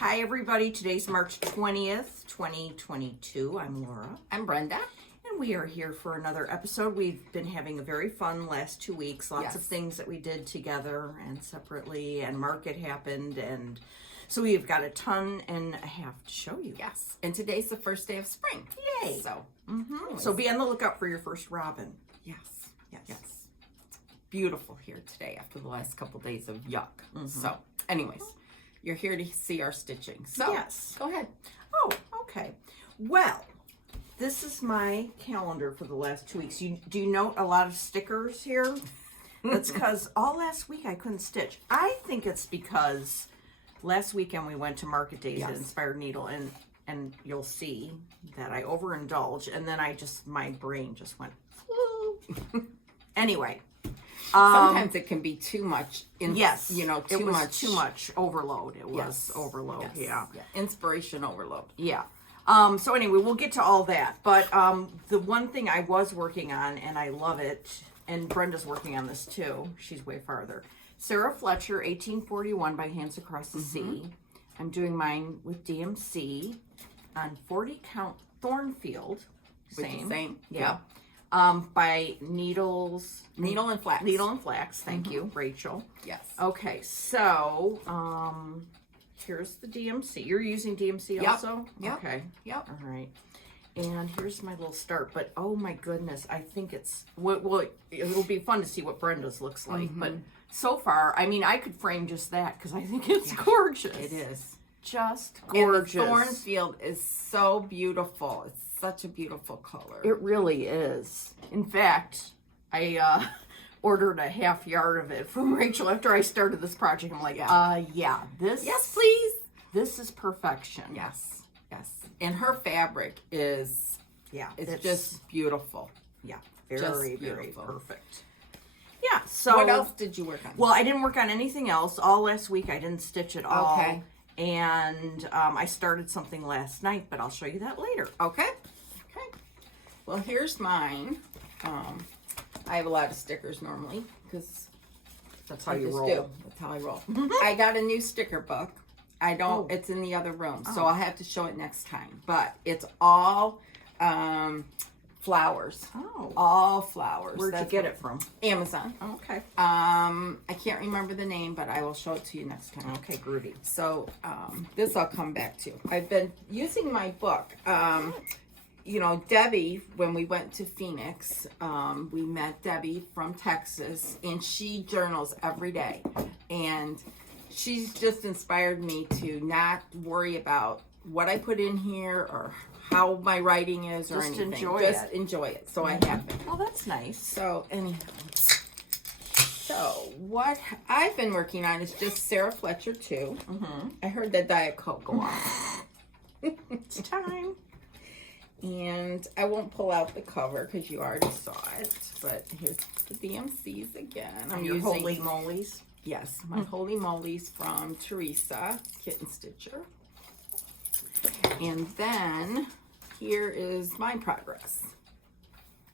Hi, everybody. Today's March 20th, 2022. I'm Laura. I'm Brenda. And we are here for another episode. We've been having a very fun last 2 weeks. Lots Yes. of things that we did together and separately, and market happened. And so we've got a ton and a half to show you. Yes. And today's the first day of spring. Yay. So, So be on the lookout for your first robin. yes. Yes. Yes. It's beautiful here today after the last couple days of yuck. So, anyways, you're here to see our stitching. So, Yes. go ahead. Oh, okay. Well, this is my calendar for the last 2 weeks. Do you note a lot of stickers here? That's because all last week I couldn't stitch. I think it's because last weekend we went to Market Days at Inspired Needle, and you'll see that I overindulged, and then my brain just went, woo. Anyway. Sometimes it can be too much. Yes. Too much. Too much overload. It was overload. Yes. Yeah. Inspiration overload. Yeah. So anyway, we'll get to all that. But the one thing I was working on, and I love it, and Brenda's working on this too. She's way farther. Sarah Fletcher, 1841 by Hands Across the Sea. I'm doing mine with DMC on 40 count Thornfield. Same. Yeah. By Needle and Flax. Needle and Flax. Thank you, Rachel. Yes. Okay, so here's the DMC. You're using DMC also? Yep. Okay. Yep. All right. And here's my little start. But oh my goodness, I think well, it'll be fun to see what Brenda's looks like. But so far, I mean, I could frame just that because I think it's gorgeous. It is. Just gorgeous. And the Thornfield is so beautiful. It's such a beautiful color. It really is. In fact, I ordered a half yard of it from Rachel after I started this project. I'm like, this. Yes, please. This is perfection. Yes. And her fabric is, it's just beautiful. Yeah, very beautiful. perfect. Yeah, so. What else did you work on? Well, I didn't work on anything else. All last week, I didn't stitch at all. Okay. And I started something last night, but I'll show you that later. Okay. Well, here's mine. I have a lot of stickers normally because that's how you roll. That's how I roll. I got a new sticker book. I don't. It's in the other room, so I'll have to show it next time. But it's all flowers. Oh, all flowers. Where'd you get it from? Amazon. Oh, okay. I can't remember the name, but I will show it to you next time. Okay, groovy. So this I'll come back to. I've been using my book. Debbie, when we went to Phoenix, we met Debbie from Texas, and she journals every day. And she's just inspired me to not worry about what I put in here or how my writing is or anything. Just enjoy it. So I have it. Oh, that's nice. So anyhow. So what I've been working on is just Sarah Fletcher too. I heard that Diet Coke go off. It's time. And I won't pull out the cover because you already saw it. But here's the DMCs again. I'm your using Holy Molies. Yes, my Holy Molies from Teresa Kitten Stitcher. And then here is my progress.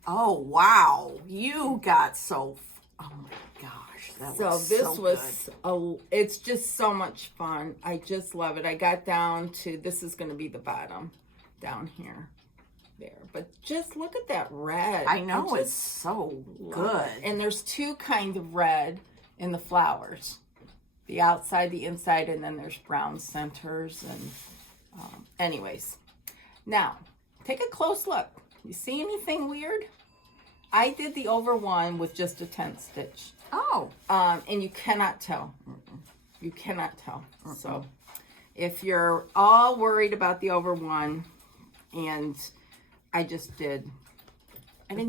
Oh wow, you got so. Oh my gosh, that was this was good. It's just so much fun. I just love it. I got down to this is going to be the bottom down here. There, but just look at that red. I know, it's so good. And there's two kinds of red in the flowers, the outside, the inside, and then there's brown centers. And anyways, now take a close look. You see anything weird? I did the over one with just a 10th stitch. Oh, and you cannot tell. You cannot tell. So if you're all worried about the over one, and I didn't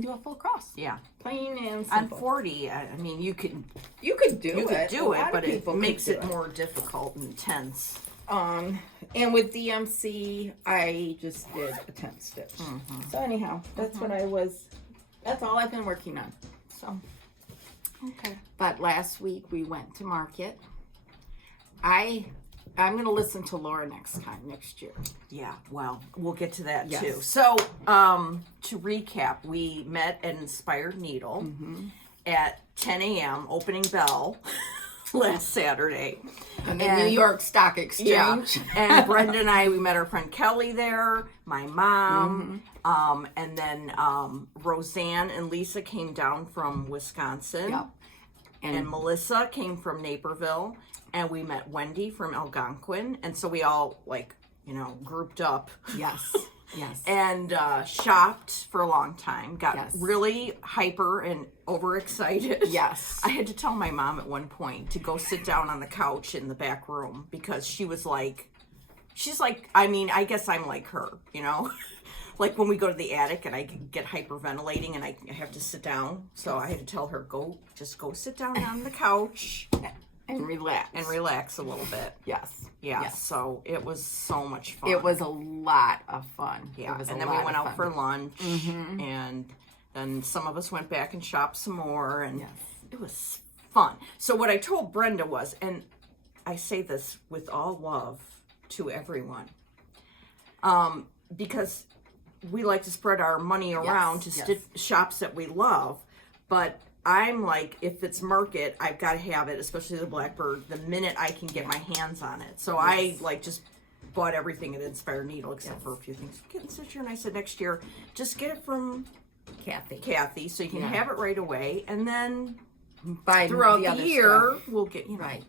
do a full cross. Yeah. Plain and simple. On 40, I mean, you could do it, but it makes it more difficult and tense. And with DMC, I just did a 10th stitch. So anyhow, that's that's all I've been working on. So, okay. But last week we went to market. I'm going to listen to Laura next year. Yeah, well, we'll get to that Yes. too. So, to recap, we met at Inspired Needle at 10 a.m., opening bell. last Saturday. And the New York Stock Exchange. Yeah. And Brenda and I, we met our friend Kelly there, my mom, and then Roseanne and Lisa came down from Wisconsin. Yep. And Melissa came from Naperville. And we met Wendy from Algonquin. And so we all, grouped up. Yes. Yes. And shopped for a long time. Got really hyper and overexcited. Yes. I had to tell my mom at one point to go sit down on the couch in the back room because she's like, I guess I'm like her, like when we go to the attic and I get hyperventilating and I have to sit down. So I had to tell her, just go sit down on the couch. And relax. And relax a little bit. Yes. Yeah. Yes. So it was so much fun. It was a lot of fun. Yeah. And then we went out for lunch. And then some of us went back and shopped some more. And it was fun. So what I told Brenda was, and I say this with all love to everyone, because we like to spread our money around to shops that we love. But I'm like, if it's market, I've got to have it, especially the Blackbird, the minute I can get my hands on it. So I just bought everything at Inspired Needle except for a few things. Getting Stitcher, and I said next year, just get it from Kathy, so you can have it right away, and then throughout the year we'll get right.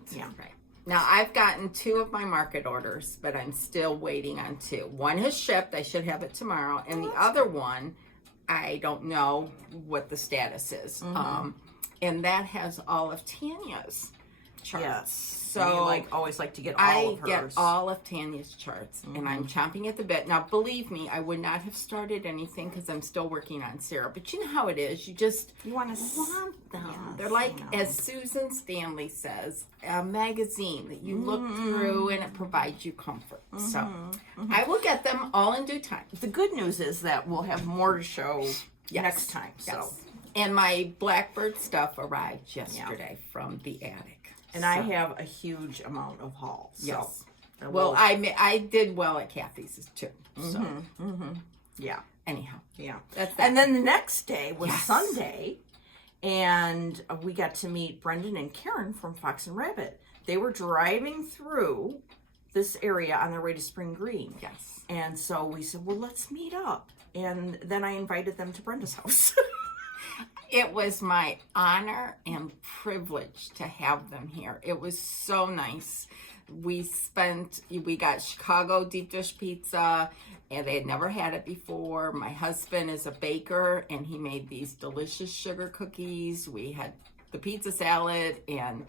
Now I've gotten 2 of my market orders, but I'm still waiting on 2. One has shipped; I should have it tomorrow, and the other one, I don't know what the status is. And that has all of Tanya's charts. Yes. So you always like to get all of hers. I get all of Tanya's charts, and I'm chomping at the bit. Now, believe me, I would not have started anything because I'm still working on Sarah. But you know how it is. You want them. Yes, They're like, as Susan Stanley says, a magazine that you look through and it provides you comfort. So I will get them all in due time. The good news is that we'll have more to show next time. So. And my Blackbird stuff arrived yesterday from the attic. And I have a huge amount of hauls. So well, I did well at Kathy's too. So yeah. Anyhow, that's that. And then the next day was Sunday, and we got to meet Brendan and Karen from Fox and Rabbit. They were driving through this area on their way to Spring Green. Yes. And so we said, well, let's meet up. And then I invited them to Brenda's house. It was my honor and privilege to have them here. It was so nice. We got Chicago deep dish pizza, and they had never had it before. My husband is a baker, and he made these delicious sugar cookies. We had the pizza salad and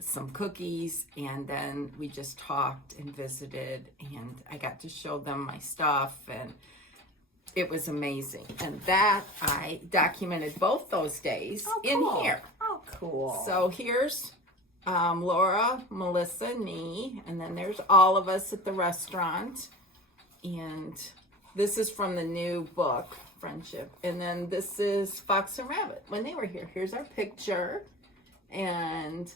some cookies, and then we just talked and visited, and I got to show them my stuff, and it was amazing. And that I documented both those days in here. Oh, cool. So here's Laura, Melissa, me, and then there's all of us at the restaurant. And this is from the new book, Friendship. And then this is Fox and Rabbit when they were here. Here's our picture. And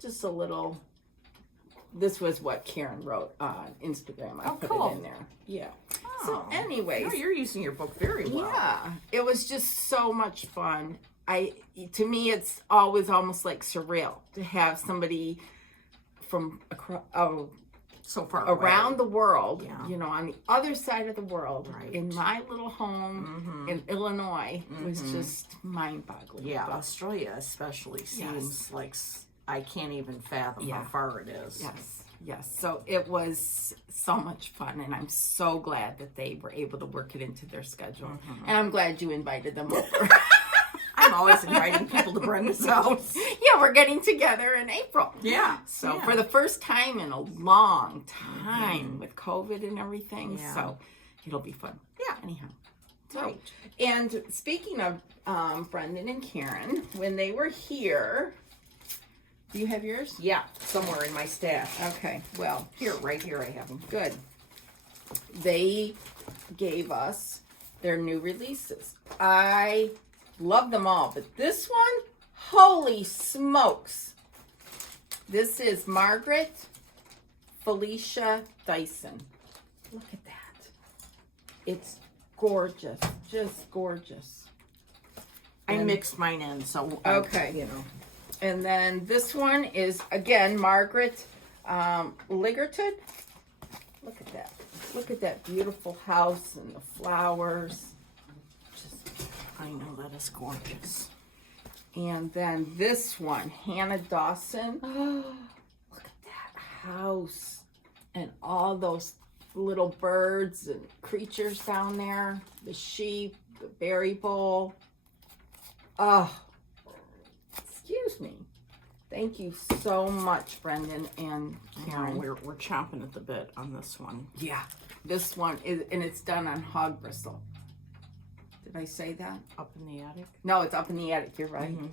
just a little, this was what Karen wrote on Instagram. I put it in there. Yeah. So anyways. No, you're using your book very well. Yeah. It was just so much fun. To me, it's always almost like surreal to have somebody from so far around away. the world, on the other side of the world, right. in my little home in Illinois, was just mind-boggling. Yeah, Australia especially seems like I can't even fathom how far it is. Yes. So it was so much fun, and I'm so glad that they were able to work it into their schedule. And I'm glad you invited them over. I'm always inviting people to Brenda's house. Yeah, we're getting together in April. Yeah. So for the first time in a long time with COVID and everything. Yeah. So it'll be fun. Yeah. Anyhow. Right. And speaking of Brendan and Karen, when they were here, do you have yours? Yeah, somewhere in my stash. Okay. Well, right here I have them. Good. They gave us their new releases. I love them all, but this one, holy smokes. This is Margaret Felicia Dyson. Look at that. It's gorgeous. Just gorgeous. I mixed mine in, so okay. And then this one is, again, Margaret Ligerton. Look at that. Look at that beautiful house and the flowers. I know, that is gorgeous. And then this one, Hannah Dawson. Look at that house and all those little birds and creatures down there. The sheep, the berry bowl. Oh, excuse me. Thank you so much, Brendan and Karen. We're chomping at the bit on this one. Yeah, this one is, and it's done on hog bristle. Did I say that? Up in the attic? No, it's up in the attic. You're right. Mm-hmm.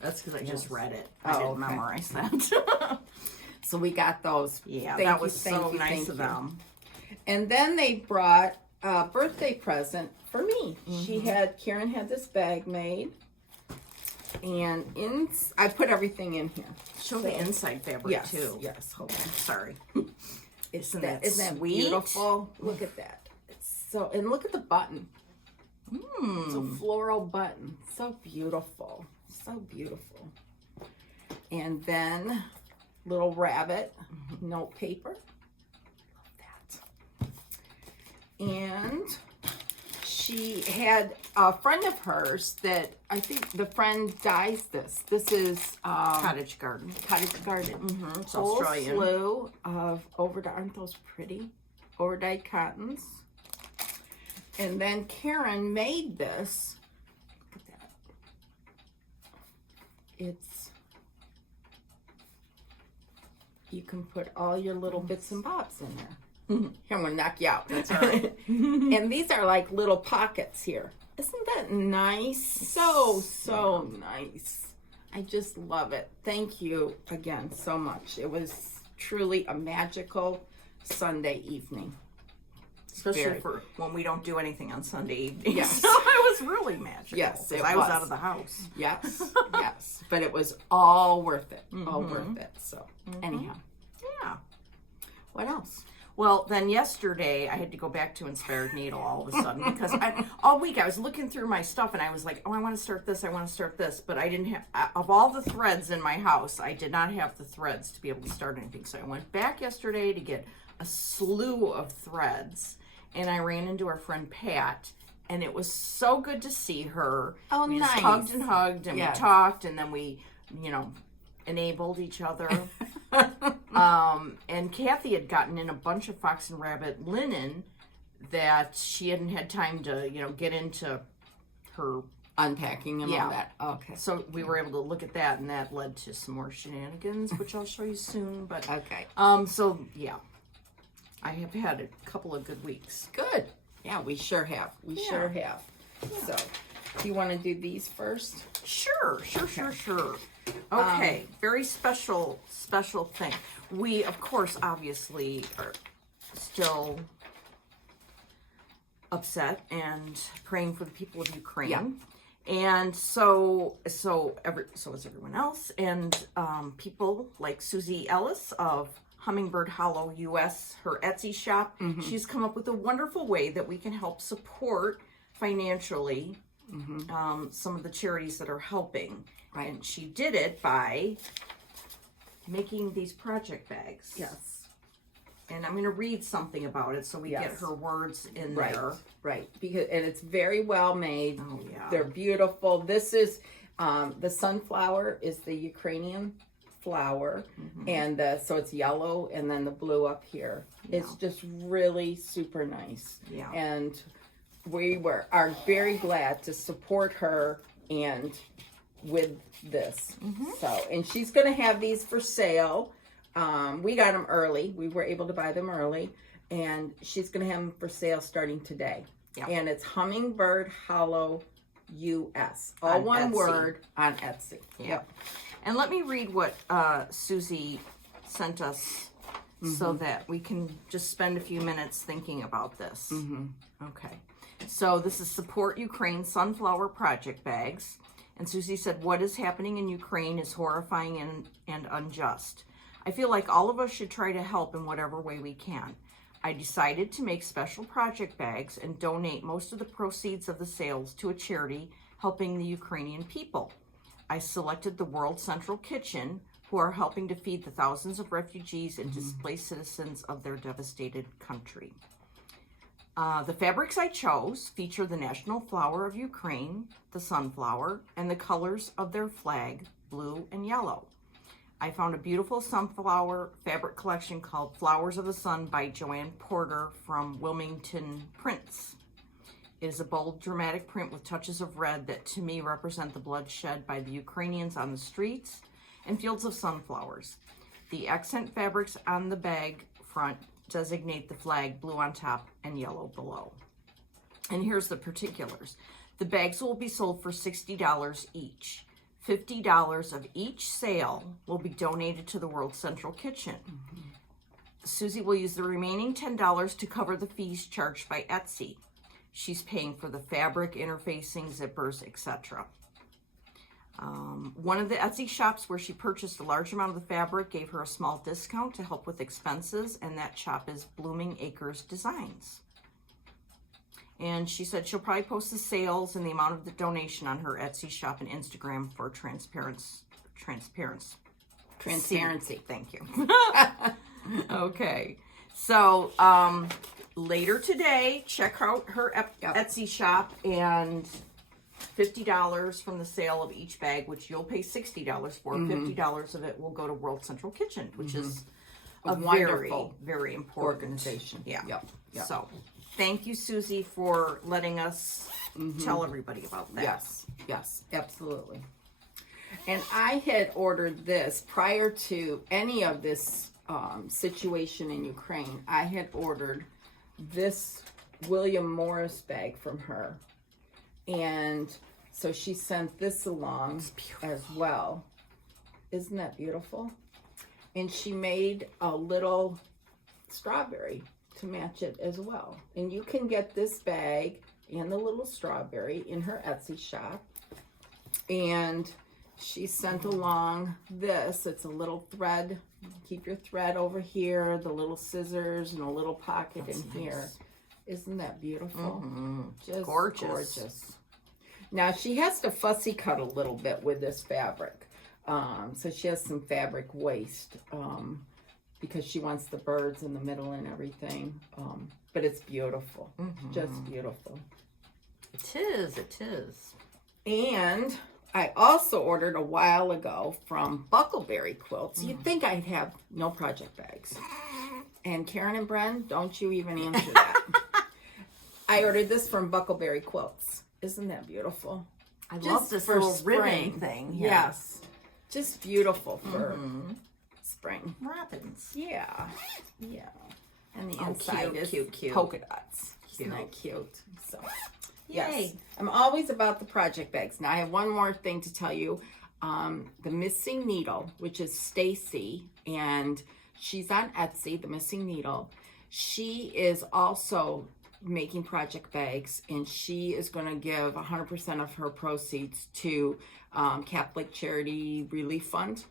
That's because I just read it. Oh, I didn't okay. memorize that. So we got those. Yeah, Thank that you, was so nice thank of you. them. And then they brought a birthday present for me. Karen had this bag made. And I put everything in here. Show the inside fabric too. Yes, hold on. Sorry. Isn't that sweet? beautiful? Look at that. It's so, and look at the button. It's a floral button. So beautiful. So beautiful. And then little rabbit note paper. Love that. And she had a friend of hers that I think the friend dyes this. This is Cottage garden. Cottage garden. It's Whole Australian. slew of aren't those pretty? Overdyed cottons. And then Karen made this. Look at that. You can put all your little bits and bobs in there. Here, I'm going to knock you out. That's all right. And these are like little pockets here. Isn't that nice? So nice. I just love it. Thank you again so much. It was truly a magical Sunday evening. Especially for when we don't do anything on Sunday evening. Yes. So it was really magical. Yes, it I was was. out of the house. Yes, yes. But it was all worth it. All worth it. So, anyhow. Yeah. What else? Well, then yesterday I had to go back to Inspired Needle all of a sudden because all week I was looking through my stuff and I was like, oh, I want to start this, but I didn't have, of all the threads in my house, I did not have the threads to be able to start anything. So I went back yesterday to get a slew of threads and I ran into our friend Pat and it was so good to see her. Oh, we nice. just hugged and hugged and Yes. we talked and then we, enabled each other. And Kathy had gotten in a bunch of fox and rabbit linen that she hadn't had time to, get into her Unpacking and all that. Okay. So we were able to look at that, and that led to some more shenanigans, which I'll show you soon. But Okay. so yeah, I have had a couple of good weeks. Good. Yeah, we sure have. We sure have. So, do you want to do these first? Sure. Okay, very special thing. We, of course, obviously are still upset and praying for the people of Ukraine. Yeah. And so is everyone else. And people like Susie Ellis of Hummingbird Hollow US, her Etsy shop, she's come up with a wonderful way that we can help support financially some of the charities that are helping. Right. And she did it by making these project bags. Yes. And I'm going to read something about it so we get her words in there. Right. And it's very well made. Oh, yeah. They're beautiful. This is the sunflower is the Ukrainian flower, and so it's yellow, and then the blue up here. It's just really super nice. Yeah. And we are very glad to support her and with this. So, and she's going to have these for sale. We got them early. We were able to buy them early, and she's going to have them for sale starting today. Yeah. And it's Hummingbird Hollow US. All On one Etsy. word on Etsy. Yep. And let me read what Susie sent us so that we can just spend a few minutes thinking about this. Okay. So this is Support Ukraine Sunflower Project Bags. And Susie said, what is happening in Ukraine is horrifying and unjust. I feel like all of us should try to help in whatever way we can. I decided to make special project bags and donate most of the proceeds of the sales to a charity helping the Ukrainian people. I selected the World Central Kitchen, who are helping to feed the thousands of refugees and displaced citizens of their devastated country. The fabrics I chose feature the national flower of Ukraine, the sunflower, and the colors of their flag, blue and yellow. I found a beautiful sunflower fabric collection called Flowers of the Sun by Joanne Porter from Wilmington Prints. It is a bold, dramatic print with touches of red that to me represent the blood shed by the Ukrainians on the streets and fields of sunflowers. The accent fabrics on the bag front designate the flag, blue on top and yellow below. And here's the particulars. The bags will be sold for $60 each. $50 of each sale will be donated to the World Central Kitchen. Susie will use the remaining $10 to cover the fees charged by Etsy. She's paying for the fabric, interfacing, zippers, etc. One of the Etsy shops where she purchased a large amount of the fabric gave her a small discount to help with expenses, and that shop is Blooming Acres Designs. And she said she'll probably post the sales and the amount of the donation on her Etsy shop and Instagram for transparency. Thank you. Okay. So, later today, check out her Etsy shop, and $50 from the sale of each bag, which you'll pay $60 for. $50 of it will go to World Central Kitchen, which is a wonderful, very important organization. Yeah. Yep. So, thank you, Susie, for letting us tell everybody about that. Yes, absolutely. And I had ordered this prior to any of this situation in Ukraine. I had ordered this William Morris bag from her. And so she sent this along as well. Isn't that beautiful? And she made a little strawberry to match it as well. And you can get this bag and the little strawberry in her Etsy shop. And she sent along this. It's a little thread. Keep your thread over here, the little scissors, and a little pocket in here. Isn't that beautiful? Just gorgeous. Now, she has to fussy cut a little bit with this fabric. So she has some fabric waste because she wants the birds in the middle and everything. But it's beautiful. Just beautiful. It is. And I also ordered a while ago from Buckleberry Quilts. You'd think I'd have no project bags. And Karen and Brenda, don't you even answer that. I ordered this from Buckleberry Quilts. Isn't that beautiful? I love this little ribbon thing. Yes. Just beautiful for spring. Robins. Yeah. And the inside is cute. polka dots. Isn't that cute? So, yes. Yay. I'm always about the project bags. Now, I have one more thing to tell you. The Missing Needle, which is Stacy, and she's on Etsy, The Missing Needle. She is also making project bags, and she is going to give 100% of her proceeds to Catholic Charity Relief Fund.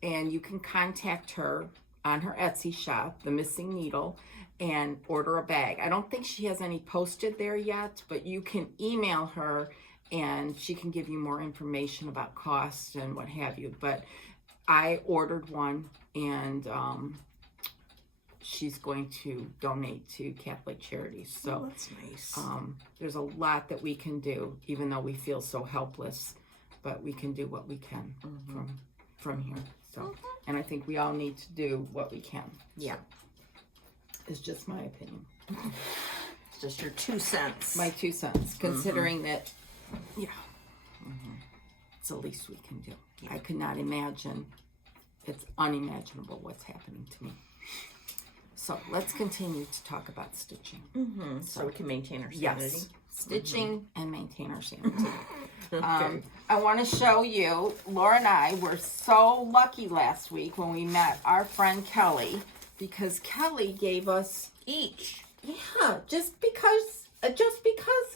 And you can contact her on her Etsy shop, The Missing Needle, and order a bag. I don't think she has any posted there yet, but you can email her and she can give you more information about costs and what have you. But I ordered one, and she's going to donate to Catholic Charities. So that's nice. There's a lot that we can do, even though we feel so helpless, but we can do what we can from here. So, and I think we all need to do what we can. Yeah. It's just my opinion. It's just your 2 cents. My 2 cents, considering that, it's the least we can do. I could not imagine. It's unimaginable what's happening to me. So let's continue to talk about stitching. So we can maintain our sanity. Yes, stitching and maintain our sanity. Okay. I want to show you, Laura and I were so lucky last week when we met our friend Kelly, because Kelly gave us each, just because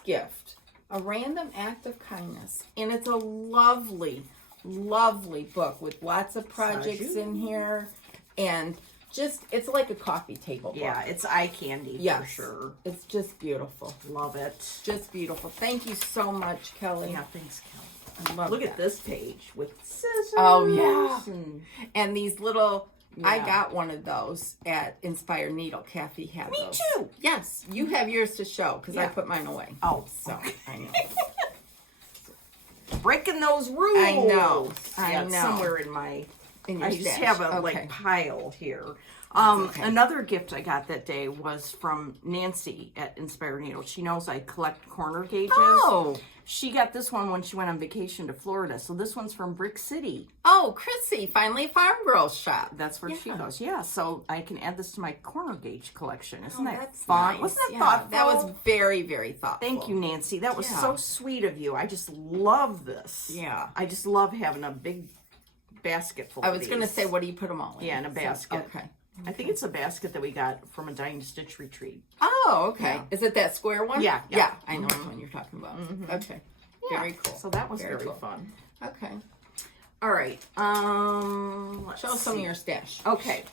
gift, a random act of kindness. And it's a lovely, lovely book with lots of projects in here, and just, it's like a coffee table book. Yeah, it's eye candy for sure. It's just beautiful. Love it. Just beautiful. Thank you so much, Kelly. Yeah, thanks, Kelly. I love Look that. at this page with scissors. Oh, yeah. And And these little, I Yeah. got one of those at Inspired Needle. Kathy had Me those. too. Yes, you have yours to show because I Yeah. put mine away. Oh, So, I know. breaking those rules. I know. Yeah, I it's know. somewhere in my. In your I just stash. have a Okay. like pile here. okay. Another gift I got that day was from Nancy at Inspired Needle. She knows I collect corner gauges. Oh. She got this one when she went on vacation to Florida. So this one's from Brick City. Oh, Chrissy, finally a farm girl shop. That's where she Yeah. goes. Yeah, so I can add this to my corner gauge collection. Isn't that That's fun? nice. Wasn't that Yeah, thoughtful? That was very, very thoughtful. Thank you, Nancy. That was Yeah. so sweet of you. I just love this. Yeah. I just love having a big basket full I of was going to these. say, what do you put them all in? Yeah, in a basket. Okay. I think it's a basket that we got from a Dying to Stitch retreat. Oh, okay. Yeah. Is it that square one? Yeah, yeah. Yeah, I know which one you're talking about. Okay. Very cool. So that was Very very cool. fun. Okay. All right. Let's Show us some of see. your stash. Okay.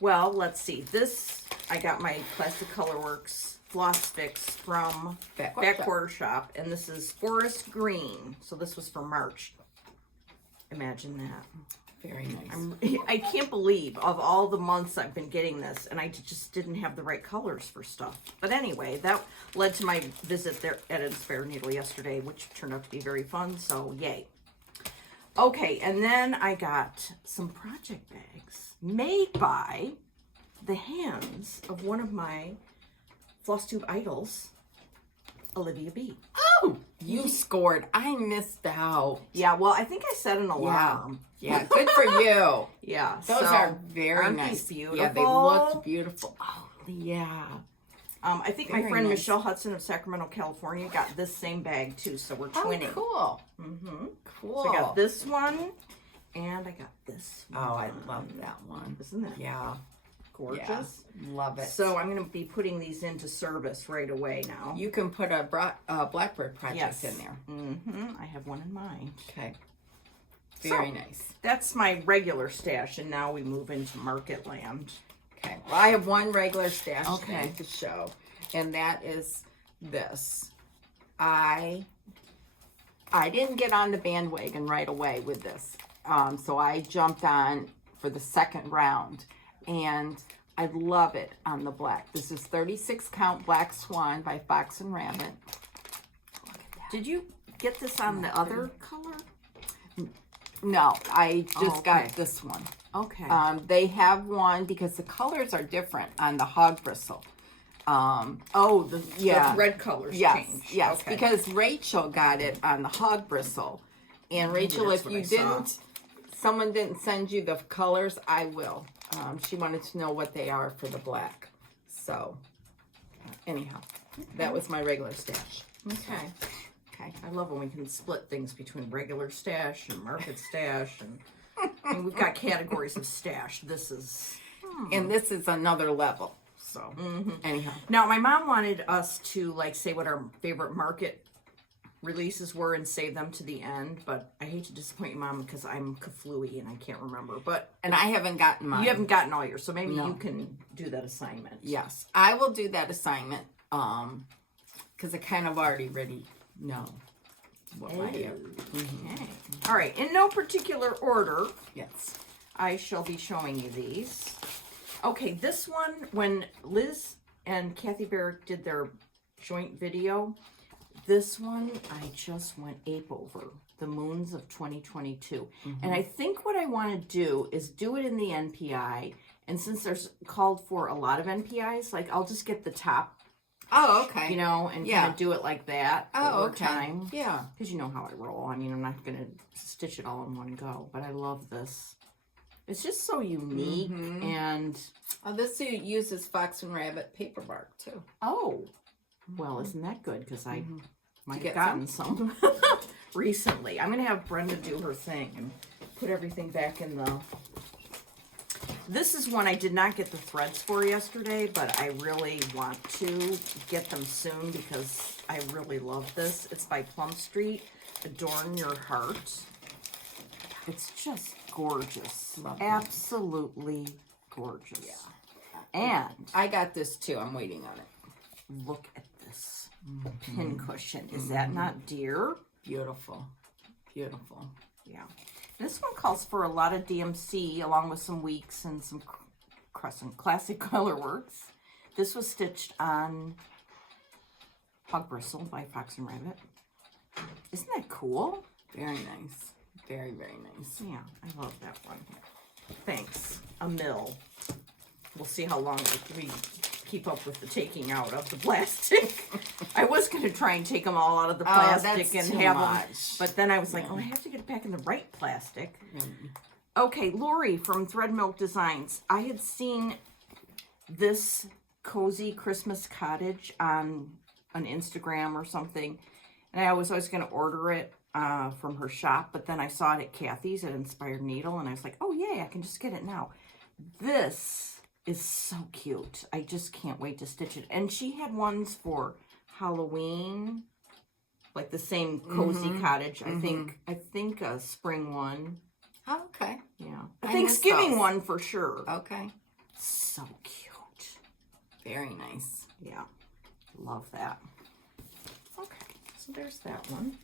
Well, let's see. This, I got my Plastic Colorworks floss sticks from Back Quarter Shop, and this is Forest Green. So this was for March. Imagine that. Very nice. I can't believe of all the months I've been getting this, and I just didn't have the right colors for stuff. But anyway, that led to my visit there at Inspired Needle yesterday, which turned out to be very fun, so yay. Okay, and then I got some project bags made by the hands of one of my floss tube idols, Olivia B. Oh, you scored. I missed out. Yeah, well, I think I set an alarm. Yeah, good for you. Yeah, Those so, are very aren't nice. these beautiful? Yeah, they look beautiful. Oh, yeah. I think my Very friend nice. Michelle Hudson of Sacramento, California got this same bag too, so we're twinning. Oh, cool. Mm-hmm. Cool. So I got this one, and I got this one. Oh, I love that one. Isn't that Yeah. gorgeous? Yeah. Love it. So I'm going to be putting these into service right away now. You can put a Blackbird project Yes. in there. Mm-hmm. I have one in mind. Okay. Very So, nice. That's my regular stash, and now we move into Market Land. Okay. Well, I have one regular stash Okay. to show, and that is this. I didn't get on the bandwagon right away with this, so I jumped on for the second round, and I love it on the black. This is 36 count Black Swan by Fox and Rabbit. Look at that. Did you get this on the other color? No, I just okay. got this one. Okay. They have one because the colors are different on the hog bristle. the red colors Yes, changed. yes, Okay. because Rachel got it on the hog bristle. And Rachel, that's if what you I saw. didn't, someone didn't send you the colors, I will. She wanted to know what they are for the black. So, anyhow, that was my regular stash. Okay. Okay. I love when we can split things between regular stash and market stash, and we've got categories of stash. This is And this is another level. So, anyhow. now. My mom wanted us to say what our favorite market releases were and save them to the end, but I hate to disappoint you, Mom, because I'm kaflooey and I can't remember. But And I haven't gotten mine. you haven't gotten all yours, so maybe No. you can do that assignment. Yes, I will do that assignment. Because I kind of already know what my Okay. All right. In no particular order, Yes. I shall be showing you these. Okay, this one, when Liz and Kathy Barrick did their joint video, this one I just went ape over. The Moons of 2022. And I think what I want to do is do it in the NPI. And since there's called for a lot of NPIs, I'll just get the top, Oh, okay. and Yeah. kind of do it like that Oh, over okay. time. Yeah. Because you know how I roll. I mean, I'm not going to stitch it all in one go, but I love this. It's just so unique, and Oh, this uses Fox and Rabbit paper bark too. well, isn't that good? Because I might get have gotten some recently. I'm going to have Brenda do her thing and put everything back in the... This is one I did not get the threads for yesterday, but I really want to get them soon because I really love this. It's by Plum Street, Adorn Your Heart. It's just gorgeous. Love that. Absolutely gorgeous. Yeah. And I got this too. I'm waiting on it. look at this pin cushion. Is that not dear? Beautiful. Beautiful. Yeah. This one calls for a lot of DMC along with some weeks and some Crescent Classic Colorworks. This was stitched on Hog Bristle by Fox and Rabbit. Isn't that cool? Very nice. Very, very nice. Yeah, I love that one. Thanks. A mill. We'll see how long we keep up with the taking out of the plastic. I was going to try and take them all out of the plastic and have them, but then I was like, oh, I have to get it back in the right plastic. Okay, Lori from Thread Milk Designs. I had seen this cozy Christmas cottage on an Instagram or something, and I was always going to order it from her shop, but then I saw it at Kathy's at Inspired Needle, and I was like, oh, yay, I can just get it now. This is so cute. I just can't wait to stitch it. And she had ones for Halloween, like the same cozy cottage. I think a spring one. Oh, okay. Yeah. A Thanksgiving one for sure. Okay. So cute. Very nice. Yeah. Love that. Okay. So there's that one.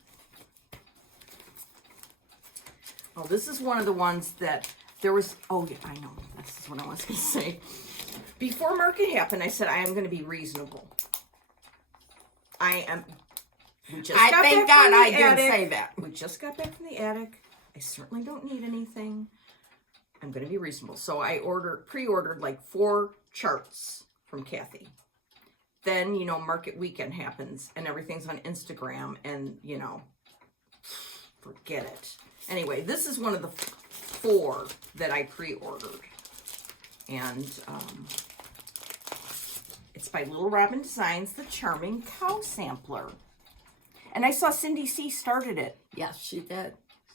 Oh, this is one of the ones that there was, oh yeah, I know. This is what I was going to say. Before market happened, I said, I am going to be reasonable. I am. Thank God I didn't say that. We just got back from the attic. I certainly don't need anything. I'm going to be reasonable. So I pre-ordered like 4 charts from Kathy. Then, you know, market weekend happens and everything's on Instagram and, you know, forget it. Anyway, this is one of the 4 that I pre-ordered. And it's by Little Robin Designs, the Charming Cow Sampler. And I saw Cindy C. started it. Yes, she did.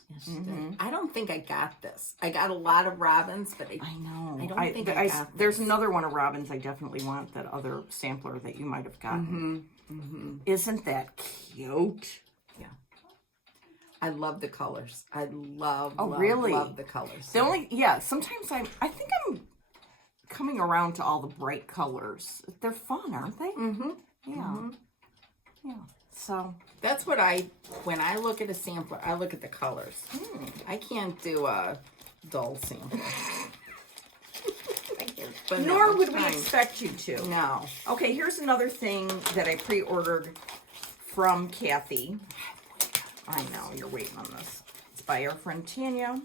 Yes, she did. I don't think I got this. I got a lot of Robins, but I know. I don't think I got this. There's another one of Robins I definitely want, that other sampler that you might have gotten. Isn't that cute? Yeah. I love the colors. I love the colors. The only, sometimes I think I'm coming around to all the bright colors. They're fun, aren't they? Yeah. Yeah. So that's what when I look at a sampler, I look at the colors. I can't do a dull sampler. Nor would we expect you to. No. Okay, here's another thing that I pre-ordered from Kathy. I know, you're waiting on this. It's by our friend Tanya.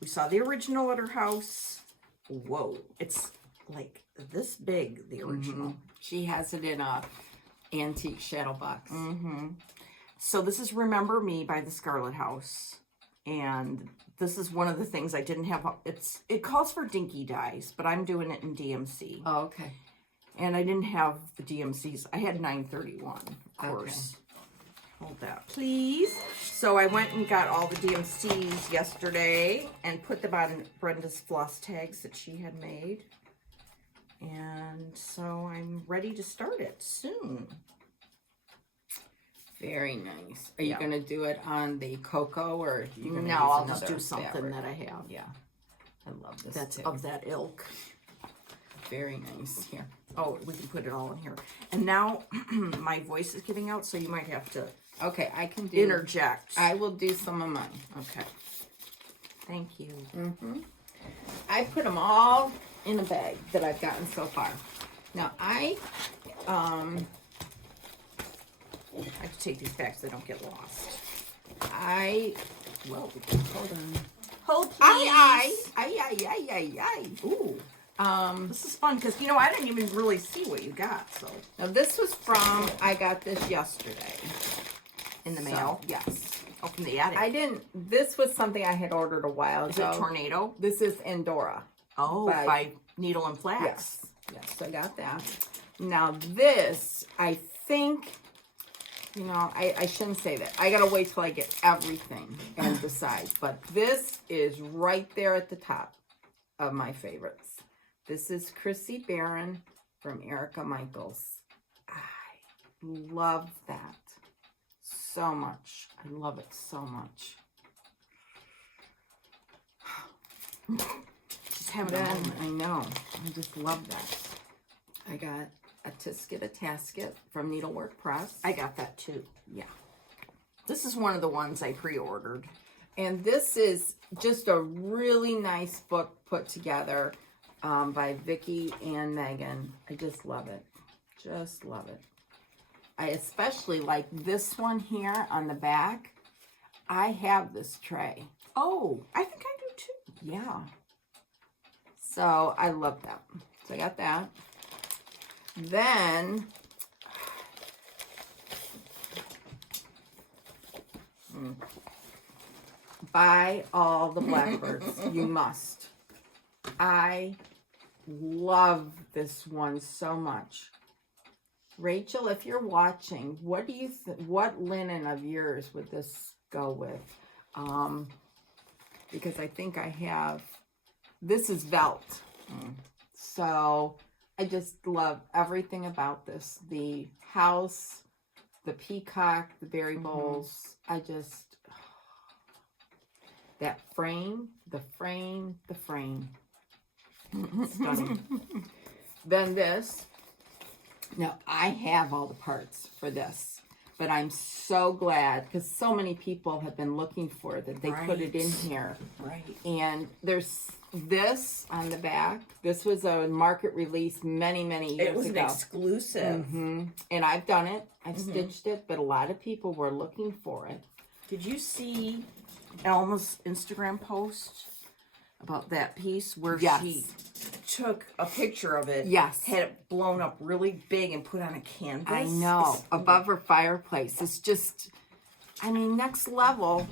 We saw the original at her house. Whoa. It's like this big, the original. She has it in a antique shadow box. So this is Remember Me by the Scarlet House. And this is one of the things I didn't have. It calls for dinky dyes, but I'm doing it in DMC. Oh, okay. And I didn't have the DMCs. I had 931, of course. Hold that, please. So I went and got all the DMCs yesterday and put them on Brenda's floss tags that she had made. And so I'm ready to start it soon. Very nice. Are you going to do it on the cocoa, or are you going to I'll just do something that I have. Yeah. I love this. That's of that ilk. Very nice. Here. Oh, we can put it all in here. And now my voice is giving out, so you might have to I can do interject. I will do some of mine. Okay. Thank you. I put them all in a bag that I've gotten so far. Now I have to take these back so they don't get lost. Hold on. Hold, please. Aye. Ooh. This is fun because, I didn't even really see what you got. So now this was I got this yesterday. In the mail? Yes. Oh, from the attic. This was something I had ordered a while ago. Is it Tornado? This is Endora. Oh, by Needle and Flax. Yes, I got that. Now this, I think, I shouldn't say that. I gotta wait till I get everything and decide. But this is right there at the top of my favorites. This is Chrissy Barron from Erica Michaels. I love that so much. I love it so much. Just having a moment. I know. I just love that. I got a Tisket, a Tasket from Needlework Press. I got that too. Yeah. This is one of the ones I pre-ordered. And this is just a really nice book put together by Vicki and Megan. I just love it. Just love it. I especially like this one here on the back. I have this tray. Oh, I think I do too. Yeah. So I love that. So I got that. Then buy all the Blackbirds. You must. I love this one so much. Rachel, if you're watching, what do you what linen of yours would this go with? Because I think I have, this is Velt. So I just love everything about this. The house, the peacock, the berry bowls. I just, that frame, the frame. Stunning. Then this. Now, I have all the parts for this, but I'm so glad because so many people have been looking for it that they put it in here. Right. And there's this on the back. This was a market release many, many years ago. It was an exclusive. And I've done it. I've stitched it, but a lot of people were looking for it. Did you see Elma's Instagram post about that piece where she took a picture of it? Yes. Had it blown up really big and put on a canvas. I know. Above her fireplace. It's just, I mean, next level.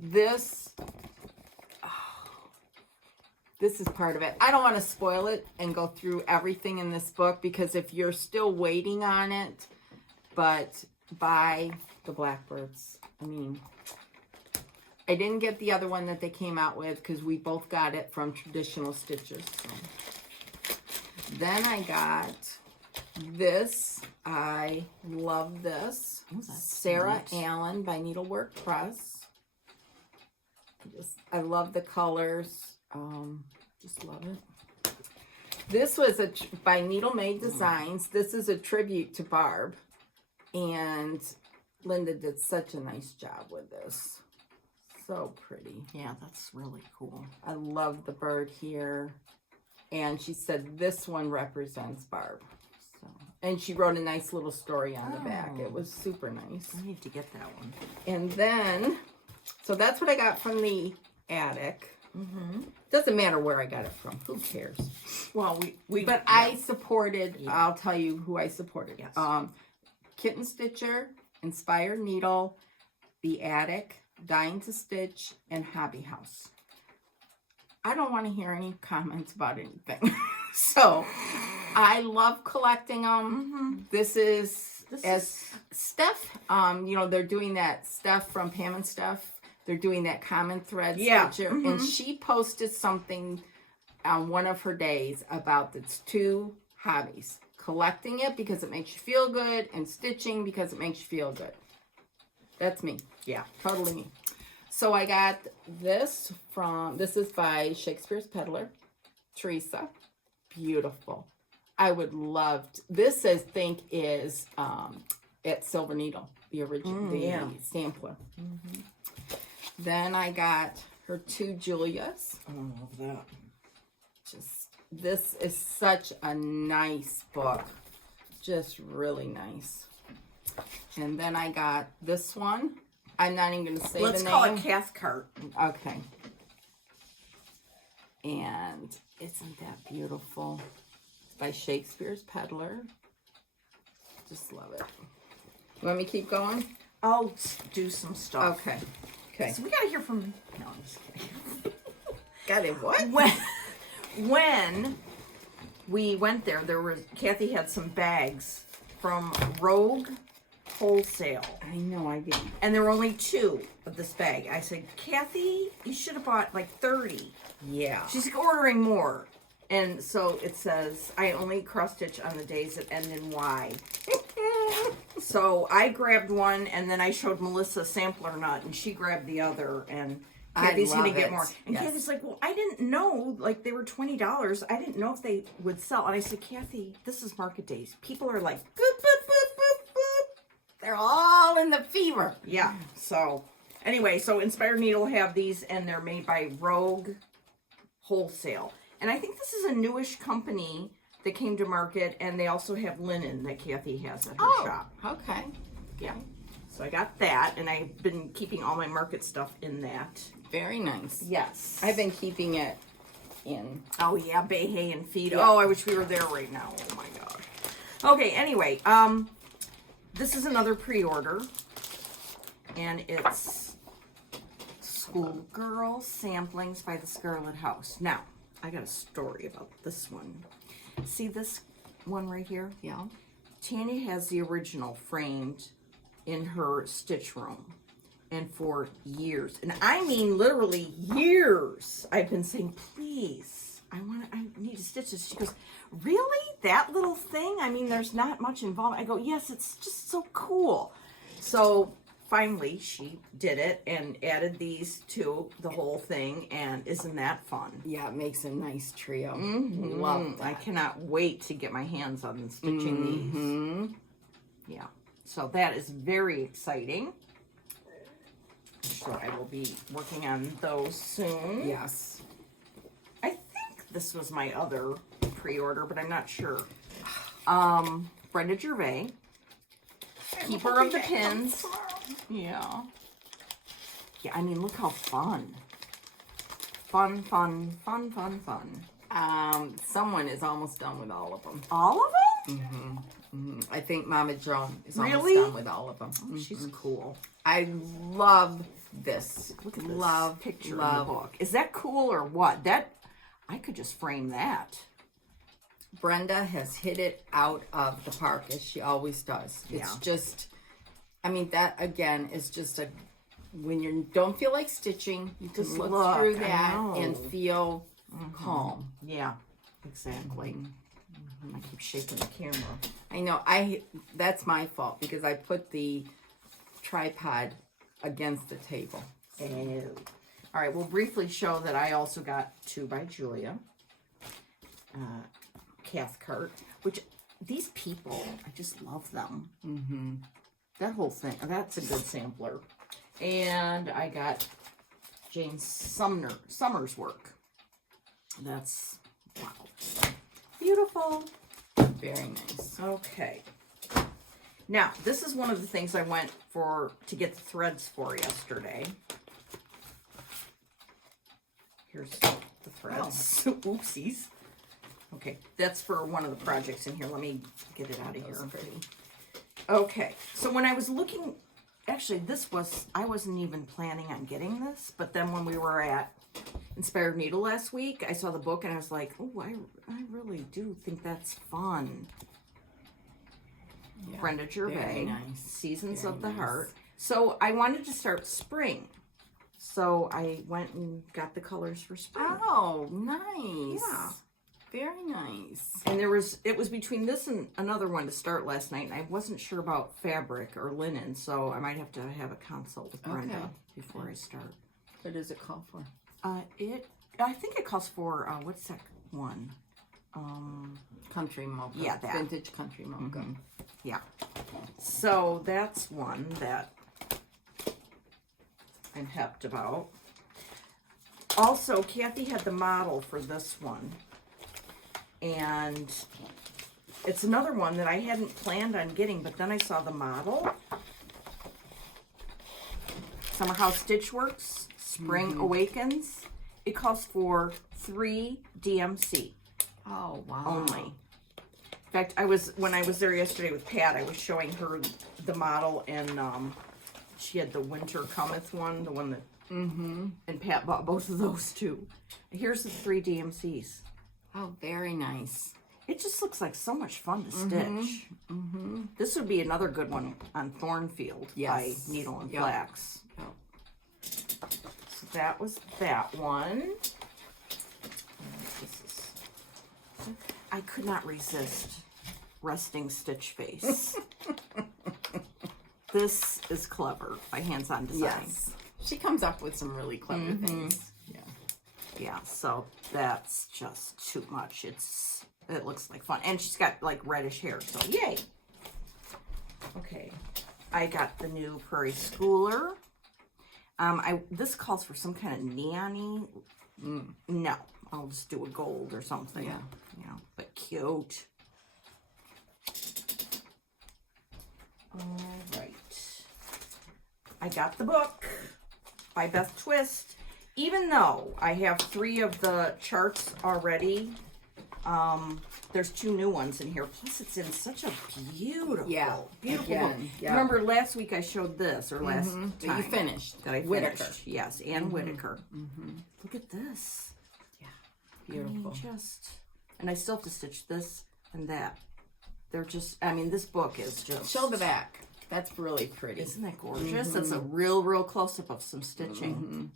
This is part of it. I don't want to spoil it and go through everything in this book because if you're still waiting on it, but buy the Blackbirds. I mean, I didn't get the other one that they came out with because we both got it from Traditional Stitches. So. Then I got this. I love this. Sarah Allen by Needlework Press. I love the colors. Just love it. This was by Needle Made Designs. This is a tribute to Barb. And Linda did such a nice job with this. So pretty. Yeah, that's really cool. I love the bird here. And she said this one represents Barb. So, and she wrote a nice little story on the back. It was super nice. I need to get that one. And then, so that's what I got from the attic. Doesn't matter where I got it from. Who cares? Well, but I supported, I'll tell you who I supported. Yes. Kitten Stitcher, Inspired Needle, The Attic, Dying to Stitch, and Hobby House. I don't want to hear any comments about anything. So, I love collecting them. This is Steph, they're doing that Steph from Pam and Steph. They're doing that common thread stitcher. And she posted something on one of her days about the two hobbies. Collecting it because it makes you feel good and stitching because it makes you feel good. That's me. Yeah. Totally me. So I got this is by Shakespeare's Peddler, Teresa. Beautiful. I would love this I think is at Silver Needle, the original, sampler. Then I got her two Julias. I love that. This is such a nice book. Just really nice. And then I got this one. I'm not even going to say the name. Let's call it Cathcart. Okay. And isn't that beautiful? It's by Shakespeare's Peddler. Just love it. You want me to keep going? I'll do some stuff. Okay. Okay. So we got to hear from... No, I'm just kidding. Got it. What? When we went there, Kathy had some bags from Rogue Wholesale. I know, I did. And there were only 2 of this bag. I said, Kathy, you should have bought like 30. Yeah. She's ordering more. And so it says, I only cross stitch on the days that end in Y. So I grabbed one, and then I showed Melissa a sampler nut, and she grabbed the other, and Kathy's going to get more. And Kathy's like, well, I didn't know, like, they were $20. I didn't know if they would sell. And I said, Kathy, this is market days. People are like, boop, boop, boop, boop, boop. They're all in the fever. Yeah. So anyway, so Inspired Needle have these, and they're made by Rogue Wholesale. And I think this is a newish company that came to market, and they also have linen that Kathy has at her shop. Okay. Yeah. So I got that, and I've been keeping all my market stuff in that. Very nice. Yes. I've been keeping it in. Oh yeah, Bay Hay and Feed. Yeah. Oh, I wish we were there right now. Oh my gosh. Okay, anyway, this is another pre-order, and it's Schoolgirl Samplings by the Scarlet House. Now, I got a story about this one. See this one right here? Yeah. Tanya has the original framed in her stitch room. And for years, and I mean literally years, I've been saying, please, I need to stitch this. She goes, really? That little thing? I mean, there's not much involved. I go, yes, it's just so cool. So finally, she did it and added these to the whole thing, and isn't that fun? Yeah, it makes a nice trio. Mm-hmm. Love that. I cannot wait to get my hands on stitching these. Yeah, so that is very exciting. So I will be working on those soon. Yes. I think this was my other pre-order, but I'm not sure. Brenda Gervais, Keeper of the Pins. Yeah. Yeah, I mean, look how fun. Fun. Someone is almost done with all of them. All of them? I think Mama Joan is Really? almost done with all of them. Oh, she's cool. I love this. Look at this love picture in love. the book. Is that cool or what? That I could just frame that. Brenda has hit it out of the park, as she always does. It's Yeah. just, I mean, that again is just a, when you don't feel like stitching, you can Just look look, through I that know. and feel calm. Yeah, exactly. I keep shaking the camera. I know, that's my fault because I put the tripod against the table. Oh. All right, we'll briefly show that I also got two by Julia. Cathcart, which these people, I just love them. That whole thing, that's a good sampler. And I got Jane Summers' work. That's, wow. Beautiful. Very nice. Okay. Now, this is one of the things I went to get the threads for yesterday. Here's the threads. Oopsies. Okay, that's for one of the projects in here. Let me get it out of here. Okay, so when I was looking, actually I wasn't even planning on getting this, but then when we were at Inspired Needle last week, I saw the book and I was like, oh, I really do think that's fun. Yeah, Brenda Gervais, very nice. Seasons Very of the nice. Heart. So I wanted to start spring. So I went and got the colors for spring. Oh, nice. Yeah. Very nice. And it was between this and another one to start last night, and I wasn't sure about fabric or linen, so I might have to have a consult with Brenda before I start. What does it call for? I think it calls for what's that one? Country mocha. Yeah, that. Vintage country mocha. Yeah. So that's one that I'm happy about. Also, Kathy had the model for this one. And it's another one that I hadn't planned on getting, but then I saw the model. Summer House Stitch Works, Spring Awakens. It calls for 3 DMC Oh, wow. only. In fact, when I was there yesterday with Pat, I was showing her the model, and she had the Winter Cometh one, the one that, and Pat bought both of those too. Here's the 3 DMCs. Oh, very nice. It just looks like so much fun to stitch. This would be another good one on Thornfield by Needle and Flax. Yep. So that was that one. I could not resist Resting Stitch Face. This is clever by Hands On Design. Yes. She comes up with some really clever things. Yeah. Yeah, so that's just too much. It looks like fun. And she's got like reddish hair, so yay. Okay. I got the new Prairie Schooler. This calls for some kind of neon-y. No, I'll just do a gold or something. Yeah. But cute. All right. I got the book by Beth Twist. Even though I have 3 of the charts already, there's 2 new ones in here. Plus, it's in such a beautiful, beautiful book. Yeah. Remember last week I showed this, or last time that you finished. that I Whitaker. finished. Yes, Ann Whitaker. Look at this. Yeah, beautiful. And I still have to stitch this and that. They're just, I mean, this book is just. Show the back. That's really pretty. Isn't that gorgeous? That's a real close-up of some stitching.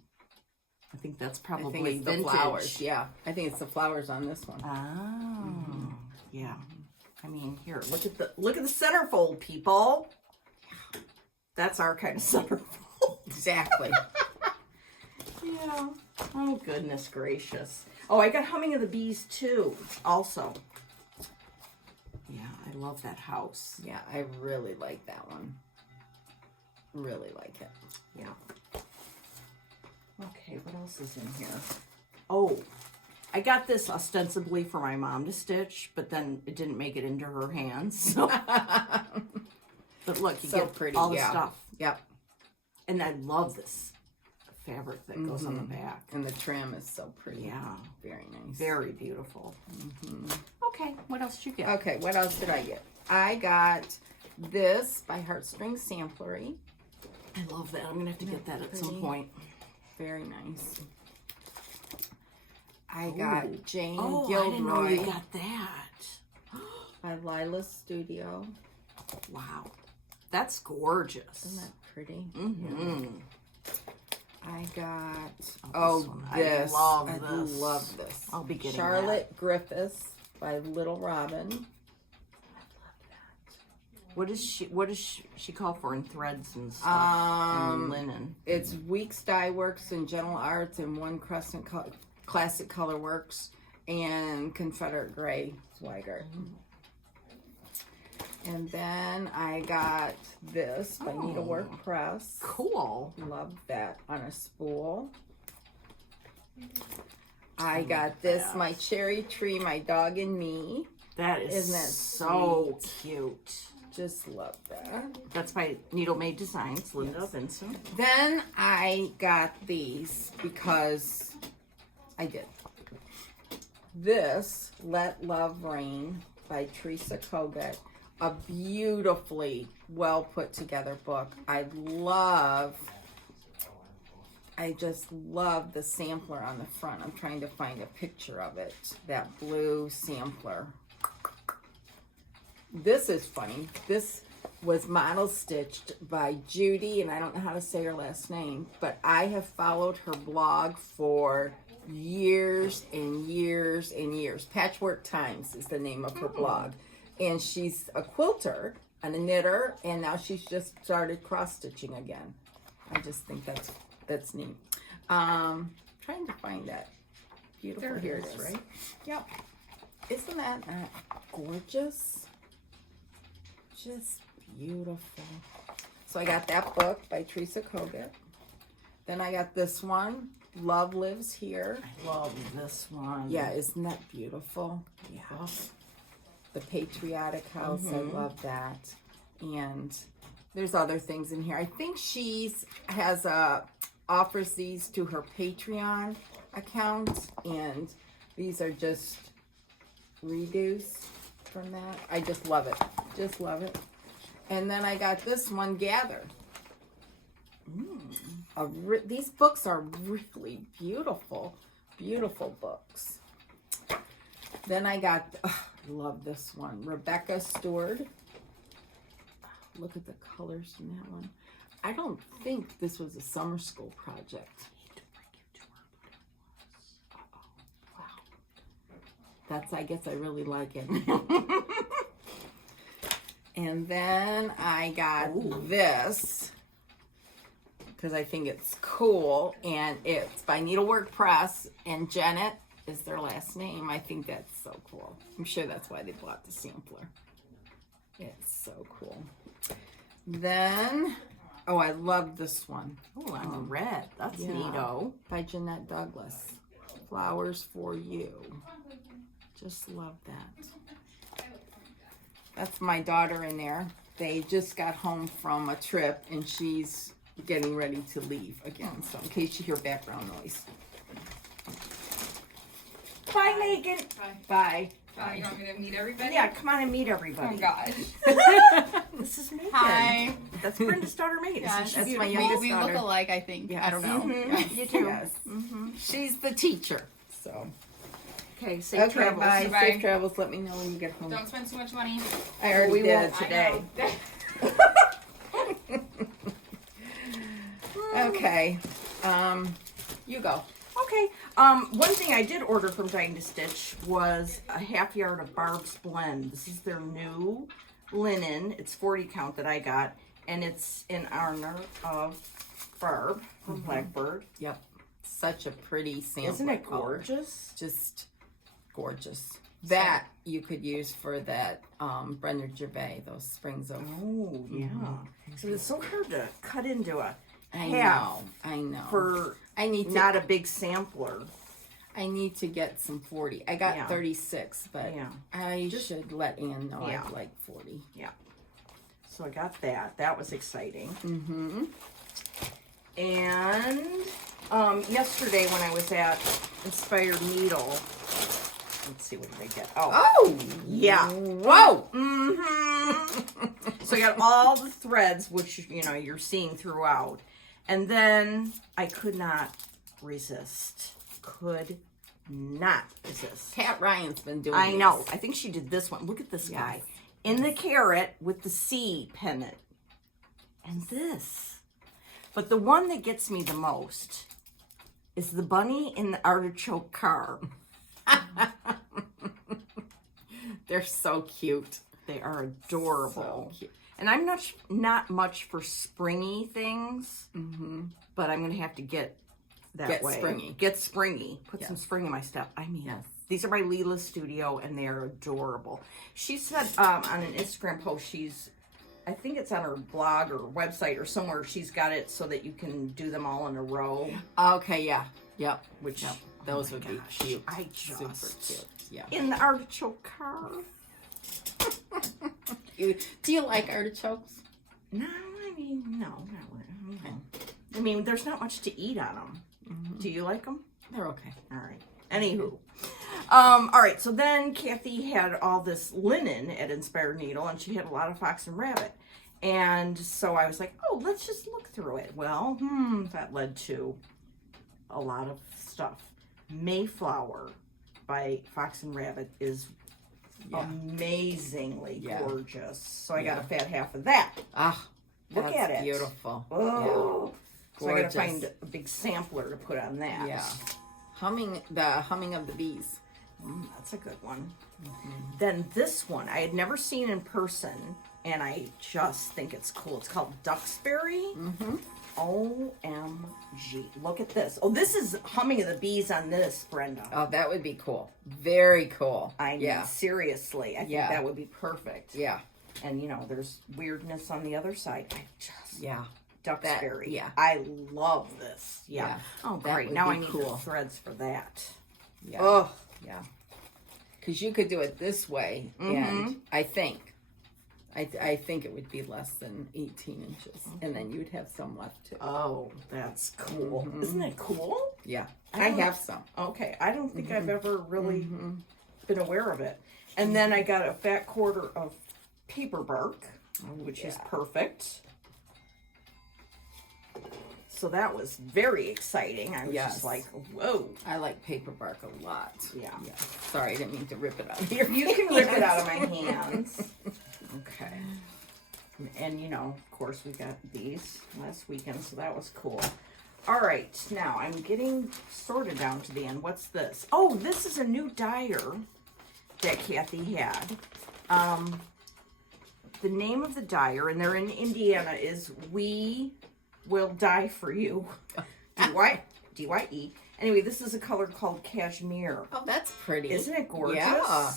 I think that's probably it's vintage. the flowers. Yeah, I think it's the flowers on this one. Oh, yeah. I mean, here, look at the centerfold, people. That's our kind of centerfold. Exactly. Yeah. Oh, goodness gracious. Oh, I got Humming of the Bees, too, also. Yeah, I love that house. Yeah, I really like that one. Really like it. Yeah. Okay, what else is in here? Oh, I got this ostensibly for my mom to stitch, but then it didn't make it into her hands. So. But look, you get pretty, all the stuff. Yep. And I love this fabric that goes on the back. And the trim is so pretty. Yeah. Very nice. Very beautiful. Okay, what else did you get? Okay, what else did I get? I got this by Heartstrings Samplery. I love that. I'm going to have to get that at some point. Very nice. I got Jane Gilroy. Gilroy. I didn't know you got that. By Lila's Studio. Wow. That's gorgeous. Isn't that pretty? Mm-hmm. I got this. this. I love this. I'll be getting Charlotte Griffiths by Little Robin. What does she call for in threads and stuff? And linen. It's Weeks Dye Works and Gentle Arts and One Crescent Classic Color Works and Confederate Gray Zweigart. And then I got this by Needlework Press. Cool. Love that on a spool. I got this, My Cherry Tree, My Dog and Me. That is Isn't that so cute. Just love that. That's by Needle Made Designs, Linda Vincent. Then I got these because I did. This, Let Love Rain by Teresa Kogut. A beautifully well put together book. I just love the sampler on the front. I'm trying to find a picture of it. That blue sampler. This is funny. This was model stitched by Judy, and I don't know how to say her last name, but I have followed her blog for years and years and years. Patchwork Times is the name of her blog. And she's a quilter and a knitter, and now she's just started cross-stitching again. I just think that's neat. Trying to find that. Beautiful. There it Here is, it is. right? Yep. Isn't that gorgeous? Just beautiful. So I got that book by Teresa Kogut. Then I got this one, Love Lives Here. I love this one. Yeah, isn't that beautiful? Yeah. The Patriotic House, I love that. And there's other things in here. I think offers these to her Patreon account, and these are just redos from that. I just love it. Just love it. And then I got this one, Gather. These books are really beautiful, beautiful books. Then I got, I love this one, Rebecca Stewart. Look at the colors in that one. I don't think this was a summer school project. Wow. I guess I really like it. And then I got this, because I think it's cool, and it's by Needlework Press, and Janet is their last name. I think that's so cool. I'm sure that's why they bought the sampler. It's so cool. Then, oh, I love this one. Oh, I'm red. That's Yeah. neato. By Jeanette Douglas. Flowers for You. Just love that. That's my daughter in there. They just got home from a trip and she's getting ready to leave again. So in case you hear background noise. Bye, Megan. Bye. You want me to meet everybody? Yeah, come on and meet everybody. Oh gosh. This is Megan. Hi. That's Brenda's daughter, Megan. Yeah, She's that's she's my beautiful. youngest We daughter. look alike, I think. I don't know. Mhm. You do. Yes. Mm-hmm. She's the teacher. So Okay, safe okay, travels. bye. Bye. Safe travels. Let me know when you get home. Don't spend too much money. I already We did. won't today. Okay. You go. Okay. One thing I did order from Dying to Stitch was a half yard of Barb's Blend. This is their new linen. It's 40 count that I got, and it's in honor of Barb from Blackbird. Yep. Such a pretty sample. Isn't it color. gorgeous? Just gorgeous. That you could use for that Brenda Gervais, those springs of. Oh, yeah. So it's so hard to cut into a I half know. for I need to. not a big sampler. I need to get some 40. I got Yeah. 36, but Yeah. I should let Ann know Yeah. I'd like 40. So I got that. That was exciting. Mm-hmm. And yesterday when I was at Inspired Needle, let's see, what did I get? Oh! Yeah. Whoa! Mm-hmm. So I got all the threads, which, you know, you're seeing throughout. And then I could not resist. Could not resist. Pat Ryan's been doing I know. these. I think she did this one. Look at this Yes. guy. In the carrot with the C pennant. And this. But the one that gets me the most is the bunny in the artichoke car. They're so cute. They are adorable. So cute. And I'm not much for springy things, Mm-hmm. but I'm going to have to get that Get way. springy. Get springy. Put some Yes. spring in my stuff. I mean, Yes. these are by Leela Studio, and they are adorable. She said on an Instagram post, I think it's on her blog or website or somewhere, she's got it so that you can do them all in a row. Okay, yeah. Yep. Which, Yep. oh Those my would gosh, be cute. I Super just, cute. Yeah. in the artichoke car. Do you like artichokes? No, I mean, no, not really. Okay. I mean, there's not much to eat on them. Do you like them? They're okay. All right. Anywho. All right. So then Kathy had all this linen at Inspired Needle, and she had a lot of Fox and Rabbit. And so I was like, oh, let's just look through it. Well, that led to a lot of stuff. Mayflower by Fox and Rabbit is amazingly gorgeous. So I got a fat half of that. Ah, Look that's at it. beautiful. Oh. So I gotta Gorgeous. find a big sampler to put on that. Yeah. The humming of the bees. That's a good one. Then this one I had never seen in person, and I just think it's cool. It's called Duxbury. OMG. Look at this. Oh, this is Humming of the Bees on this, Brenda. Oh, that would be cool. Very cool. I mean, seriously. I think that would be perfect. Yeah. And, you know, there's weirdness on the other side. I just... Yeah. Duxbury. yeah. I love this. Yeah. Yeah. Oh, That great. would Now be I need cool. the threads for that. Yeah. Oh. Yeah. Because you could do it this way, and I think it would be less than 18 inches, and then you'd have some left too. Oh, that's cool. Isn't it cool? Yeah. I I don't- have some. Okay, I don't think I've ever really been aware of it. And then I got a fat quarter of paper bark, which is perfect. So that was very exciting. I was just like, whoa. I like paper bark a lot. Yeah. Sorry, I didn't mean to rip it out of your You can rip it out of my hands. Okay. And, you know, of course, we got these last weekend, so that was cool. All right, now I'm getting sorted down to the end. What's this? Oh, this is a new dyer that Kathy had. The name of the dyer, and they're in Indiana, is We Will Die For You. D-Y-E. Anyway, this is a color called Cashmere. Oh, that's pretty. Isn't it gorgeous? Yeah.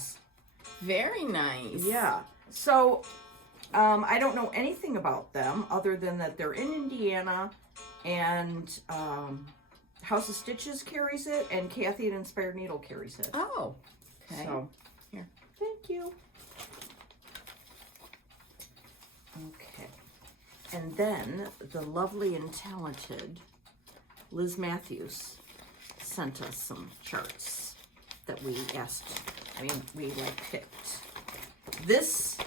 Very nice. Yeah. So I don't know anything about them other than that they're in Indiana, and House of Stitches carries it, and Kathy at Inspired Needle carries it. Oh, okay. So, Here. thank you. Okay. And then the lovely and talented Liz Matthews sent us some charts that we we picked. This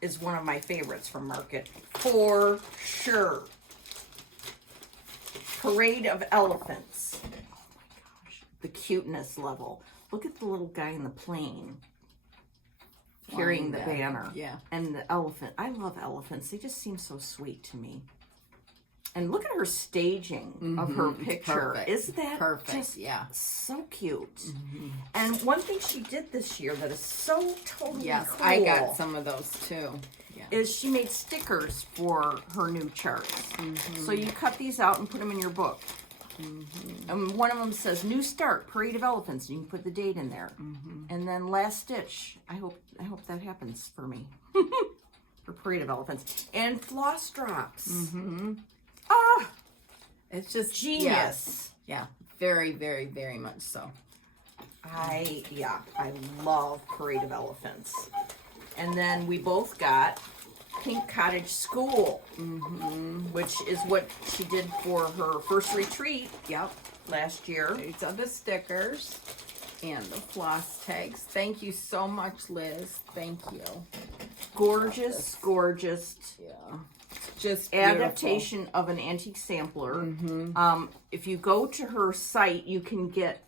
is one of my favorites from Market for sure. Parade of Elephants. Oh my gosh, the cuteness level. Look at the little guy in the plane carrying the banner. Yeah. And the elephant. I love elephants. They just seem so sweet to me. And look at her staging of her picture. Perfect. Isn't that perfect? just so cute? And one thing she did this year that is so totally cool. I got some of those too. Yeah. Is she made stickers for her new charts. So you cut these out and put them in your book. And one of them says, New Start, Parade of Elephants. And you can put the date in there. And then Last Stitch. I hope that happens for me. For Parade of Elephants. And Floss Drops. Ah! It's just Genius. Yes. Yeah. Very, very, very much so. I love Parade of Elephants. And then we both got Pink Cottage School, which is what she did for her first retreat last year. These are the stickers and the floss tags. Thank you so much, Liz. Thank you. Gorgeous, gorgeous. Yeah. Just beautiful. Adaptation of an antique sampler. If you go to her site, you can get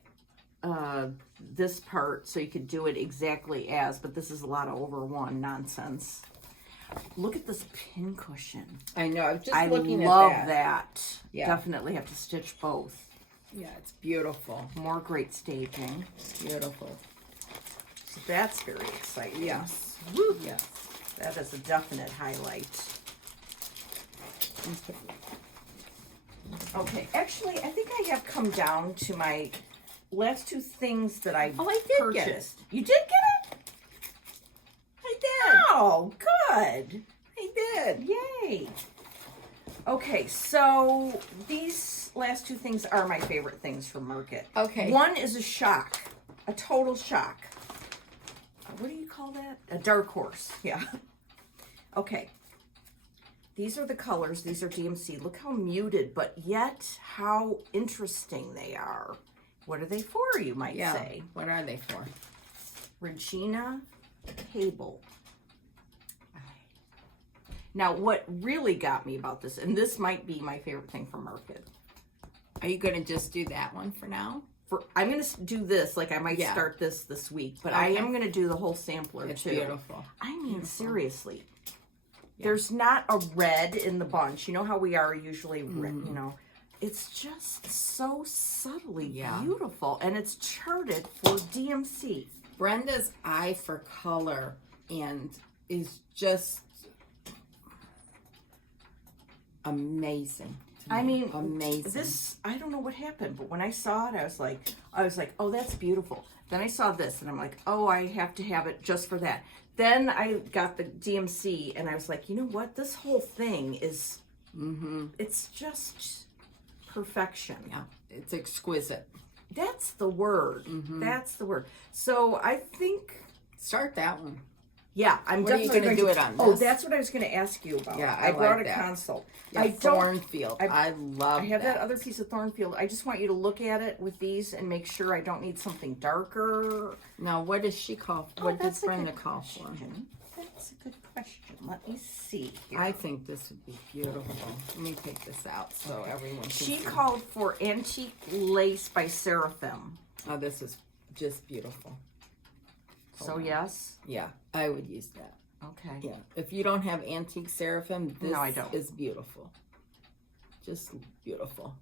this part, so you could do it exactly as, but this is a lot of over one nonsense. Look at this pin cushion. I know. I'm just looking at that. I love that. Yeah. Definitely have to stitch both. Yeah, it's beautiful. More great staging. Beautiful. So that's very exciting. Yes. Woo. Yes. That is a definite highlight. Okay, actually, I think I have come down to my last two things that I did get it. purchased. You did get it? I did. Oh, good. I did. Yay. Okay, so these last two things are my favorite things from Market. Okay. One is a shock, a total shock. What do you call that? A dark horse. Yeah. Okay. These are the colors. These are DMC. Look how muted, but yet how interesting they are. What are they for, you might say? What are they for? Regina Cable. Now, what really got me about this, and this might be my favorite thing from Market. Are you going to just do that one for now? I'm going to do this, like I might start this week, but I am going to do the whole sampler It's too. beautiful. I mean, seriously. There's not a red in the bunch. You know how we are usually, you know. It's just so subtly beautiful, and it's charted for DMC. Brenda's eye for color and is just amazing. I mean, amazing. This, I don't know what happened, but when I saw it, I was like, oh, that's beautiful. Then I saw this, and I'm like, oh, I have to have it just for that. Then I got the DMC, and I was like, you know what? This whole thing is, it's just perfection. Yeah, it's exquisite. That's the word. That's the word. So I think, start that one. yeah, I'm What are you definitely gonna do it on Oh, this? that's what I was going to ask you about. Yeah, I I brought like a that. console. Yeah, I don't. Thornfield. I love I have that other piece of Thornfield. I just want you to look at it with these and make sure I don't need something darker. Now, what does she call? What does Brenda call for? That's a good question. Let me see here. I think this would be beautiful. Let me take this out so everyone can She see. called for Antique Lace by Seraphim. Oh, this is just beautiful. So yes? Yeah, I would use that. Okay. Yeah, if you don't have antique seraphim, this No, I don't. is beautiful. Just beautiful.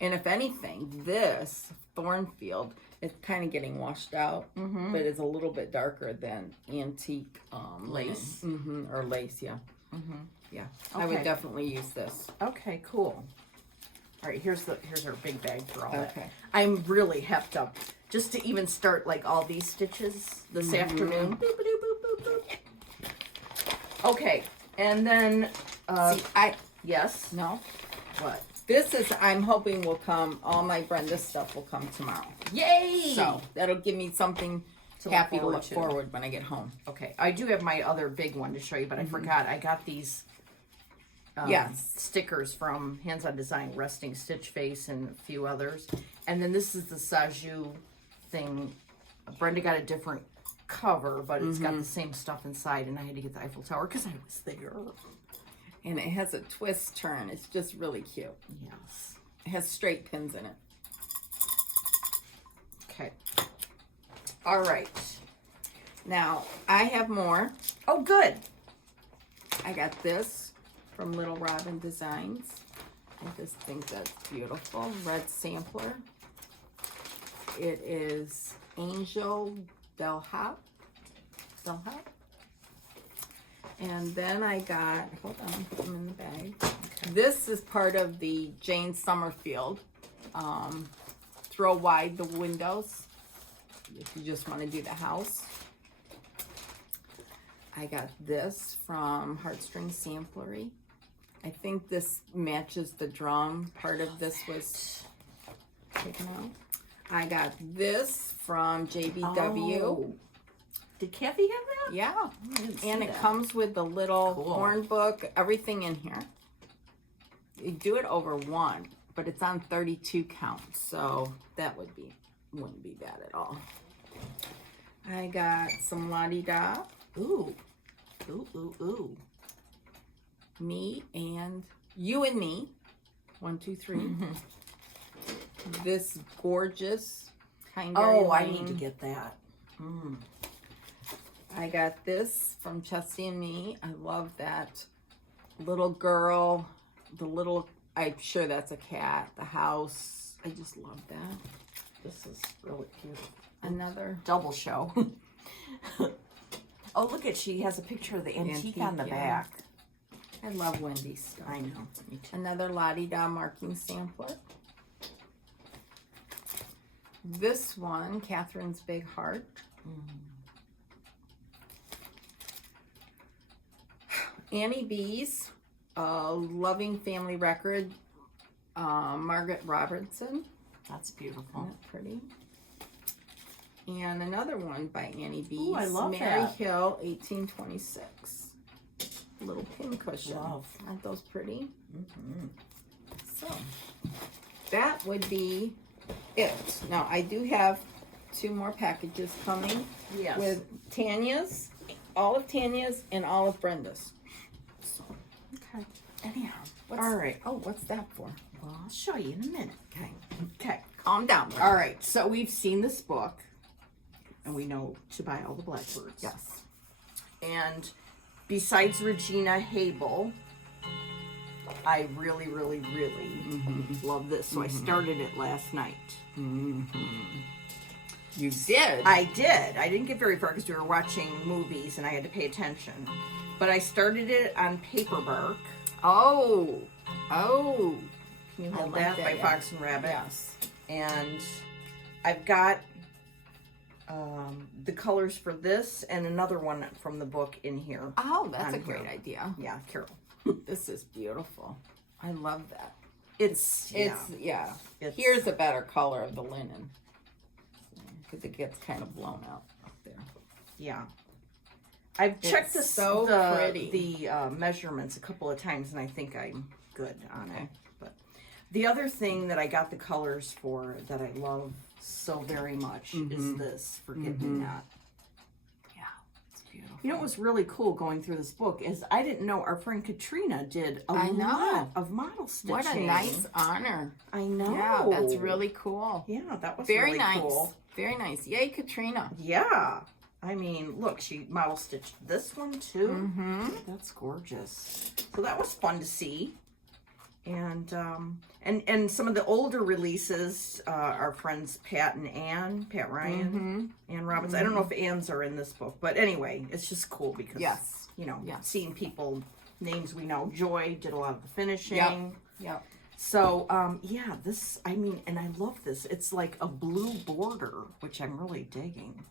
And if anything, this Thornfield is kind of getting washed out, but it's a little bit darker than antique Lace. or lace, yeah. Yeah, I Okay. would definitely use this. Okay, cool. All right, here's our big bag for all that. Okay. I'm really hepped up just to even start like all these stitches this afternoon. Boop, boop, boop, boop, boop. Okay, and then, See, yes, no. what? This is, I'm hoping will come, all my Brenda stuff will come tomorrow. Yay! So that'll give me something To happy look to look forward to. forward when I get home. Okay, I do have my other big one to show you, but I forgot. I got these Yes. stickers from Hands On Design, Resting Stitch Face, and a few others. And then this is the Saju thing. Brenda got a different cover, but it's got the same stuff inside, and I had to get the Eiffel Tower because I was there. And it has a twist turn. It's just really cute. Yes. It has straight pins in it. Okay. All right. Now, I have more. Oh, good. I got this from Little Robin Designs. I just think that's beautiful. Red sampler. It is Angel Del Hop. And then I got, hold on, put them in the bag. This is part of the Jane Summerfield. Throw wide the windows if you just want to do the house. I got this from Heartstring Samplery. I think this matches the drum. Part of this was taken out. I got this from JBW. Oh. Did Kathy have that? Yeah. I didn't see And it that. comes with the little Cool. horn book, everything in here. You do it over one, but it's on 32 count, so that wouldn't be bad at all. I got some La-Di-Da, Ooh. Ooh, ooh, ooh. me and you and me. 1, 2, 3. This gorgeous kind of. Oh, I need to get that. Mm. I got this from Chessie and Me. I love that little girl, I'm sure that's a cat, the house. I just love that. This is really cute. Another Double show. Oh, look at, she has a picture of the antique on the yeah. back. I love Wendy's stuff. I know. Me too. Another La-Di-Da marking sampler. This one, Catherine's Big Heart. Annie B's Loving Family Record, Margaret Robertson. That's beautiful. Isn't that pretty? And another one by Annie B's. Ooh, I love Mary that. Hill, 1826. Little pin cushion. Love. Aren't those pretty? Mm-hmm. So, that would be it. Now, I do have 2 more packages coming Yes. with Tanya's, all of Tanya's, and all of Brenda's. So, Okay. anyhow. All right. Oh, what's that for? Well, I'll show you in a minute. Okay. Okay. Calm down. Brenda. All right. So we've seen this book, and we know to buy all the blackbirds. Yes. And besides Regina Habel, I really, really, really love this. So I started it last night. You did? I did. I didn't get very far because we were watching movies and I had to pay attention. But I started it on paperbark. Oh. Can you I hold Laugh like by that? Fox and Rabbit. Yes. And I've got the colors for this and another one from the book in here. Oh, that's a On great here. idea. Yeah, Carol. This is beautiful. I love that. It's It's It's- Here's a better color of the linen because it gets kind of blown out up there. yeah. I've checked It's so the pretty. measurements a couple of times, and I think I'm good on Okay. it. But the other thing that I got the colors for that I love so very much is this. Forget Me Not. Yeah, it's beautiful. You know what was really cool going through this book is I didn't know our friend Katrina did a I know. lot of model stitching. What a nice honor. I know. Yeah, that's really cool. Yeah, that was Very really nice. cool. Very nice. Yay, Katrina. Yeah. I mean, look, she model stitched this one too. Mm-hmm. That's gorgeous. So that was fun to see. And and some of the older releases, our friends Pat Ryan, Ann Robbins. I don't know if Ann's are in this book, but anyway, it's just cool because Yes. you know, Yes. seeing people, names we know. Joy did a lot of the finishing. Yep. So yeah, this, I mean, and I love this. It's like a blue border, which I'm really digging.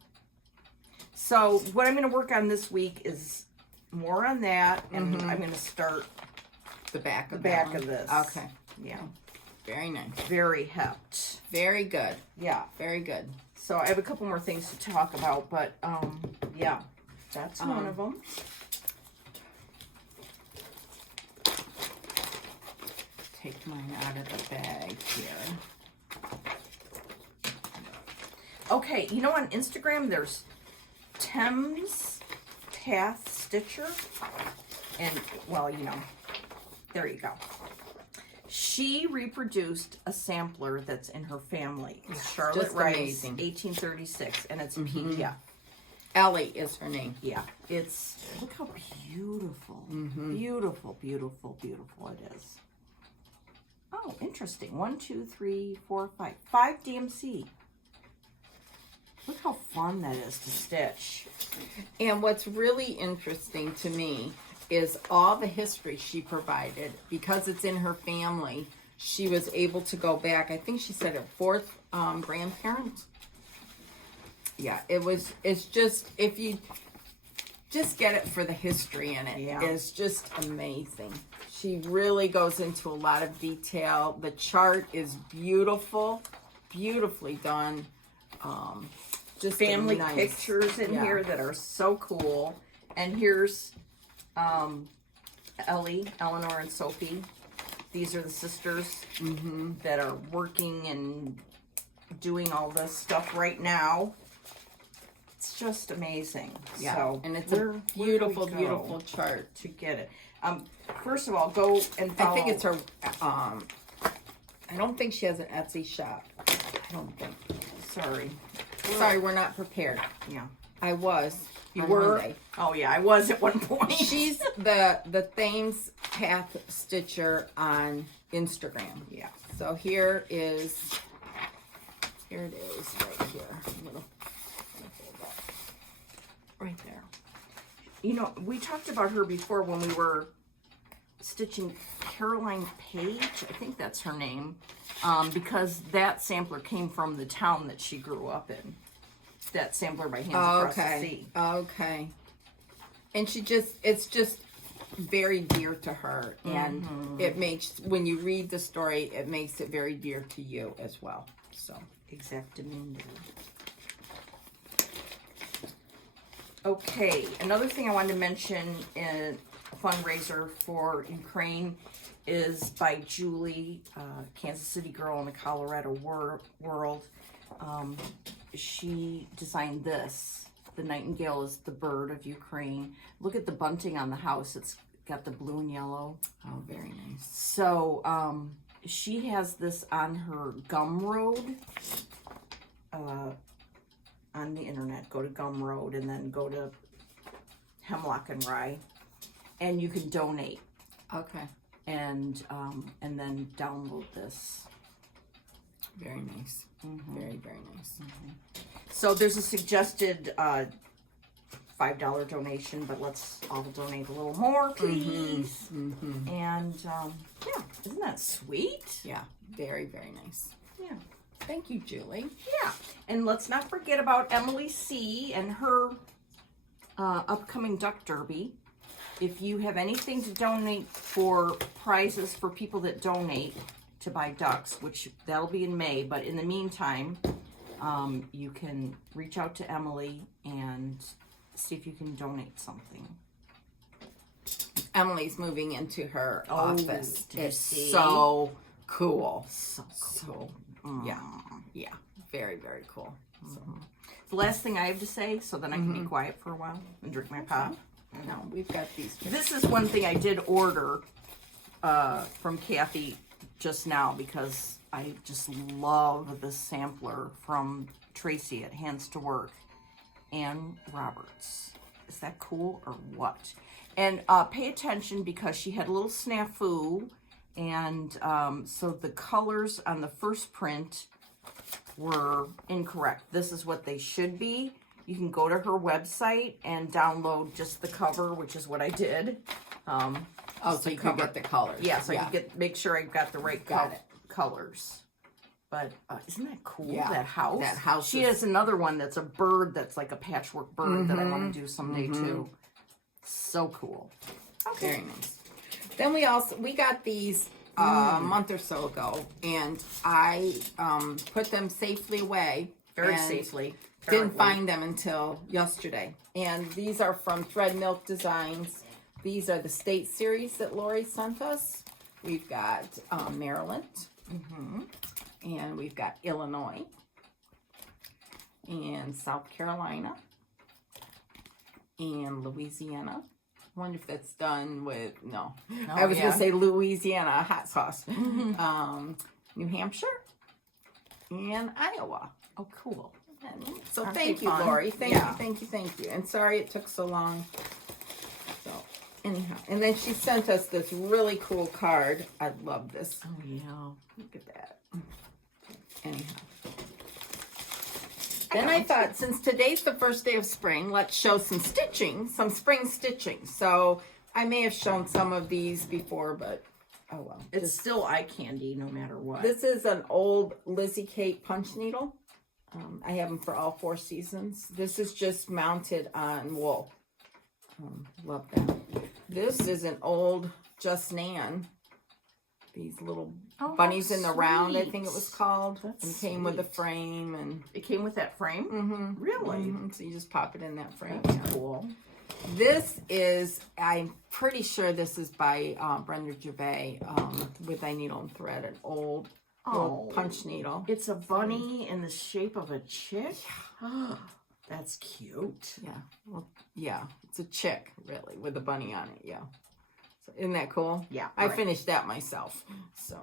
So what I'm going to work on this week is more on that, and I'm going to start The back the of back that one. of this. Okay. Yeah. Very nice. Very hept. Very good. Yeah. Very good. So I have a couple more things to talk about, but yeah, that's one of them. Take mine out of the bag here. Okay, you know, on Instagram there's Thames Path Stitcher, and well, you know, there you go. She reproduced a sampler that's in her family. It's Charlotte Just Rice, amazing. 1836, and it's PDF. Ellie is her name. Yeah, it's, look how beautiful, beautiful, beautiful, beautiful it is. Oh, interesting. 1, 2, 3, 4, 5. 5 DMC. Look how fun that is to stitch. And what's really interesting to me is all the history she provided. Because it's in her family, she was able to go back. I think she said her 4th grandparent. Yeah, it's just, if you just get it for the history in it, Yeah. it's just amazing. She really goes into a lot of detail. The chart is beautiful, beautifully done. Just Family nice pictures in here that are so cool. And here's Ellie, Eleanor, and Sophie. These are the sisters that are working and doing all this stuff right now. It's just amazing. Yeah, So and it's where a do beautiful, we go beautiful chart. to get it. First of all, go and follow. I think it's her. I don't think she has an Etsy shop. I don't think. Sorry. Sorry, we're not prepared. Yeah. I was. You on were? Monday. Oh, yeah, I was at one point. She's the Thames Path Stitcher on Instagram. Yeah. So here it is right here. Right there. You know, we talked about her before when we were stitching Caroline Page. I think that's her name. Because that sampler came from the town that she grew up in. That sampler by Hands Across the Sea. Okay. And it's just very dear to her. And it makes, when you read the story, it makes it very dear to you as well. So. Exactamundo. Okay, another thing I wanted to mention in a fundraiser for Ukraine is by Julie, Kansas City girl in the Colorado world. She designed this. The nightingale is the bird of Ukraine. Look at the bunting on the house. It's got the blue and yellow. Oh, very nice. So she has this on her Gumroad. On the internet, go to Gumroad and then go to Hemlock and Rye, and you can donate Okay. and then download this. Very nice. Very, very nice. So there's a suggested $5 donation, but let's all donate a little more, please. And yeah, isn't that sweet? Yeah. Very, very nice. Yeah. Thank you, Julie. Yeah, and let's not forget about Emily C. and her upcoming duck derby. If you have anything to donate for prizes for people that donate to buy ducks, which that'll be in May, but in the meantime, you can reach out to Emily and see if you can donate something. Emily's moving into her office. did you It's see? so cool. So So, yeah. Yeah. Very, very cool. So, The last thing I have to say, so then I can be quiet for a while and drink my pop. no, we've got these. This is one thing I did order from Kathy just now because I just love the sampler from Tracy at Hands to Work and Roberts. Is that cool or what? And pay attention because she had a little snafu, and so the colors on the first print were incorrect. This is what they should be. You can go to her website and download just the cover, which is what I did. Oh, so you can cover. get the colors. Yeah, so I could make sure I got the right Got it. colors. But isn't that cool, Yeah, that house? that house She is- has another one that's a bird that's like a patchwork bird that I want to do someday too. So cool. Very nice. Then we got these a month or so ago, and I put them safely away. Very and safely. Didn't apparently. find them until yesterday. And these are from Thread Milk Designs. These are the state series that Lori sent us. We've got Maryland, and we've got Illinois, and South Carolina, and Louisiana. I wonder if that's done with, no. I was going to say Louisiana hot sauce. New Hampshire, and Iowa. Oh, cool. So Aren't thank they you, fun? Lori. Thank Yeah. you, thank you, thank you. And sorry it took so long. So anyhow, and then she sent us this really cool card. I love this. Oh, yeah. Look at that. Anyhow. Then I thought, since today's the first day of spring, let's show some stitching, some spring stitching. So I may have shown some of these before, but oh well. It's still eye candy no matter what. This is an old Lizzie Kate punch needle. I have them for all 4 seasons. This is just mounted on wool. Love that. This is an old Just Nan. These little bunnies in the round, I think it was called. That's and came with a sweet. frame. And It came with that frame? Really? So you just pop it in that frame. That's yeah. cool. This is, I'm pretty sure this is by Brenda Gervais with a needle and thread, an old little punch needle. It's a bunny in the shape of a chick? That's cute. Yeah, well, yeah, it's a chick, really, with a bunny on it, yeah. So, isn't that cool? Yeah, I right. finished that myself. So,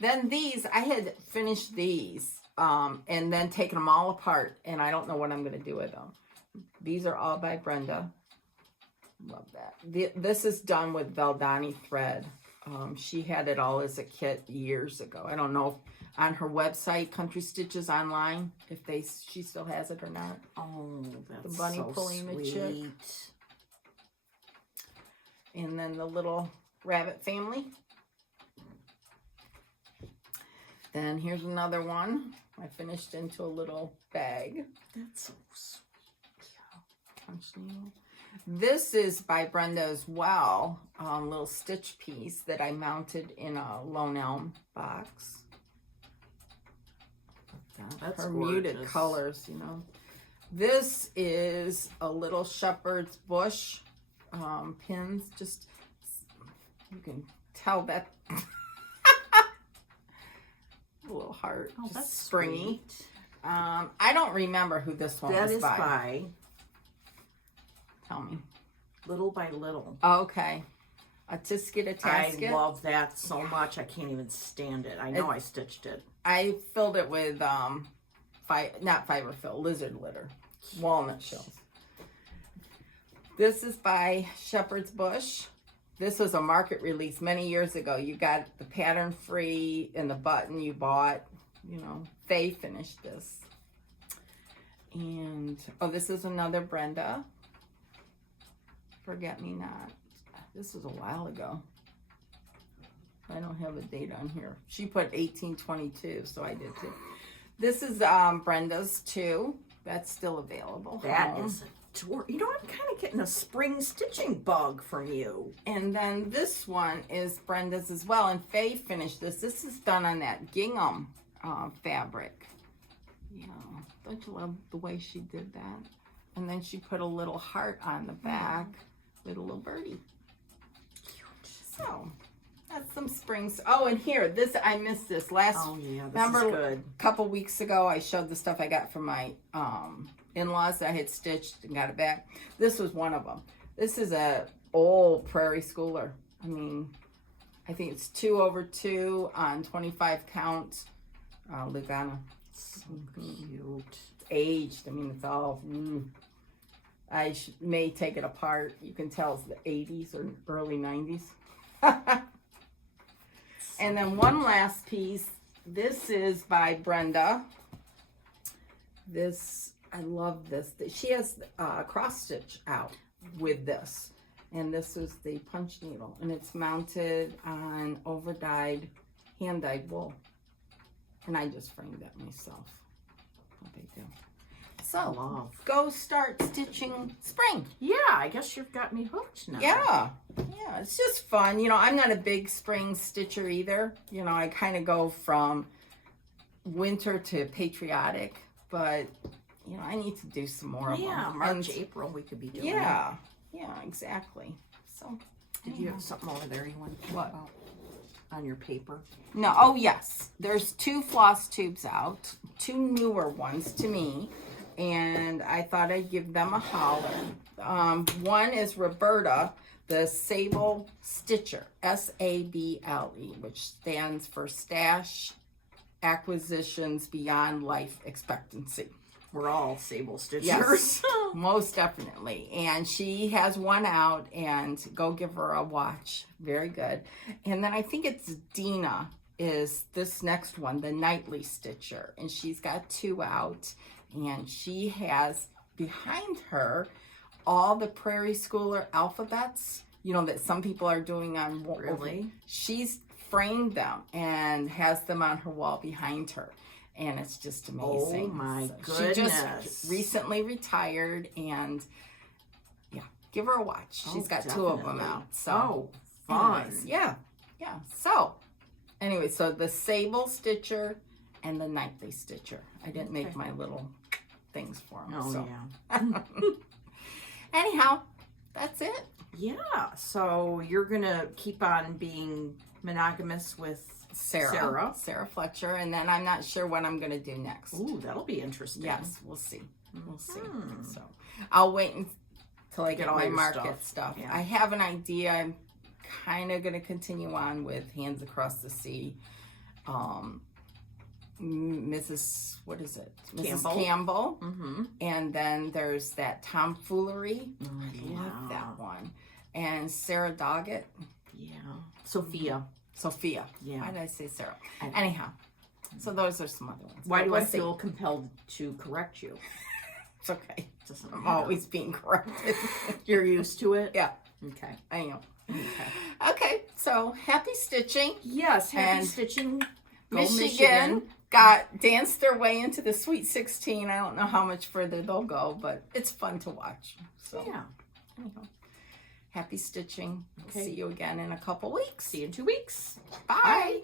then these, I had finished these, and then taken them all apart, and I don't know what I'm going to do with them. These are all by Brenda. Love that. This is done with Valdani thread. She had it all as a kit years ago. I don't know if on her website, Country Stitches Online, if she still has it or not. Oh, that's bunny so pulling the sweet. chick. And then the little rabbit family. Then here's another one. I finished into a little bag. That's so sweet. Punch needle. This is by Brenda as well. Little stitch piece that I mounted in a Lone Elm box. That's her muted gorgeous. colors, you know. This is a little shepherd's bush pins. Just, you can tell that. A little heart. Oh, just that's springy. sweet. I don't remember who this one That was is by. by Tell me. Little by Little. Oh, okay. A Tisket, a I Tasket. love that so much. I can't even stand it. I know I stitched it. I filled it with not fiber fill, lizard litter, walnut shells. This is by Shepherd's Bush. This was a market release many years ago. You got the pattern free and the button you bought. You know, Faye finished this. And this is another Brenda. Forget Me Not. This was a while ago. I don't have a date on here. She put 1822, so I did too. This is Brenda's too. That's still available. That is adorable. You know, I'm kind of getting a spring stitching bug from you. And then this one is Brenda's as well. And Faye finished this. This is done on that gingham fabric. Yeah. Don't you love the way she did that? And then she put a little heart on the back with a little birdie. Cute. So, that's some springs. Oh, and here, this, I missed this last. Oh, yeah, this remember is good. A couple weeks ago, I showed the stuff I got from my in-laws that I had stitched and got it back. This was one of them. This is a old Prairie Schooler. I mean, I think it's 2/2 on 25 count Lugana. So cute. It's aged. I mean, it's all. I may take it apart. You can tell it's the 80s or early 90s. And then one last piece. This is by Brenda. This, I love this. She has cross stitch out with this. And this is the punch needle. And it's mounted on over-dyed, hand-dyed wool. And I just framed that myself. What they do. So Love. go start stitching spring. Yeah, I guess you've got me hooked now. Yeah, it's just fun. You know, I'm not a big spring stitcher either. You know, I kind of go from winter to patriotic, but you know, I need to do some more of them. Yeah, March, And- April, we could be doing. Yeah, exactly. So, Did you have something over there you wanted to talk What? about on your paper? no, oh yes, there's 2 floss tubes out, 2 newer ones to me, and I thought I'd give them a holler. One is Roberta, the Sable Stitcher, SABLE, which stands for Stash Acquisitions Beyond Life Expectancy. We're all Sable Stitchers. Yes, most definitely. And she has one out, and go give her a watch. Very good. And then I think it's Dina is this next one, the Nightly Stitcher. And she's got 2 out. And she has behind her all the Prairie Schooler alphabets, you know, that some people are doing on wall. Really? She's framed them and has them on her wall behind her. And it's just amazing. Oh my She goodness. just recently retired, and yeah, give her a watch. She's got 2 of them definitely. out. So Oh, fun. anyways, yeah. So anyway, so the Sable Stitcher and the Nightly Stitcher. I didn't make my little things for them. Oh, so. yeah. Anyhow, that's it. Yeah, so you're going to keep on being monogamous with Sarah Fletcher, and then I'm not sure what I'm going to do next. Ooh, that'll be interesting. Yes, we'll see. We'll see. Mhm. So I'll wait until I get all my your market stuff. stuff. Yeah. I have an idea. I'm kind of going to continue on with Hands Across the Sea. Mrs. What is it? Campbell. Mrs. Campbell. Mm-hmm. And then there's that Tomfoolery. Oh, I love that one. And Sarah Doggett. Yeah. Sophia. Sophia. Yeah. Why did I say Sarah? Anyhow, so those are some other ones. Why But do we'll I see. feel compelled to correct you? It's okay. Doesn't I'm matter. always being corrected. You're used to it? Yeah, Okay. I am. Okay. Okay, so happy stitching. Yes, happy And stitching. Go Michigan got danced their way into the Sweet 16. I don't know how much further they'll go, but it's fun to watch. So Yeah. anyhow, happy stitching. Okay. See you again in a couple weeks. See you in 2 weeks. Bye. Bye.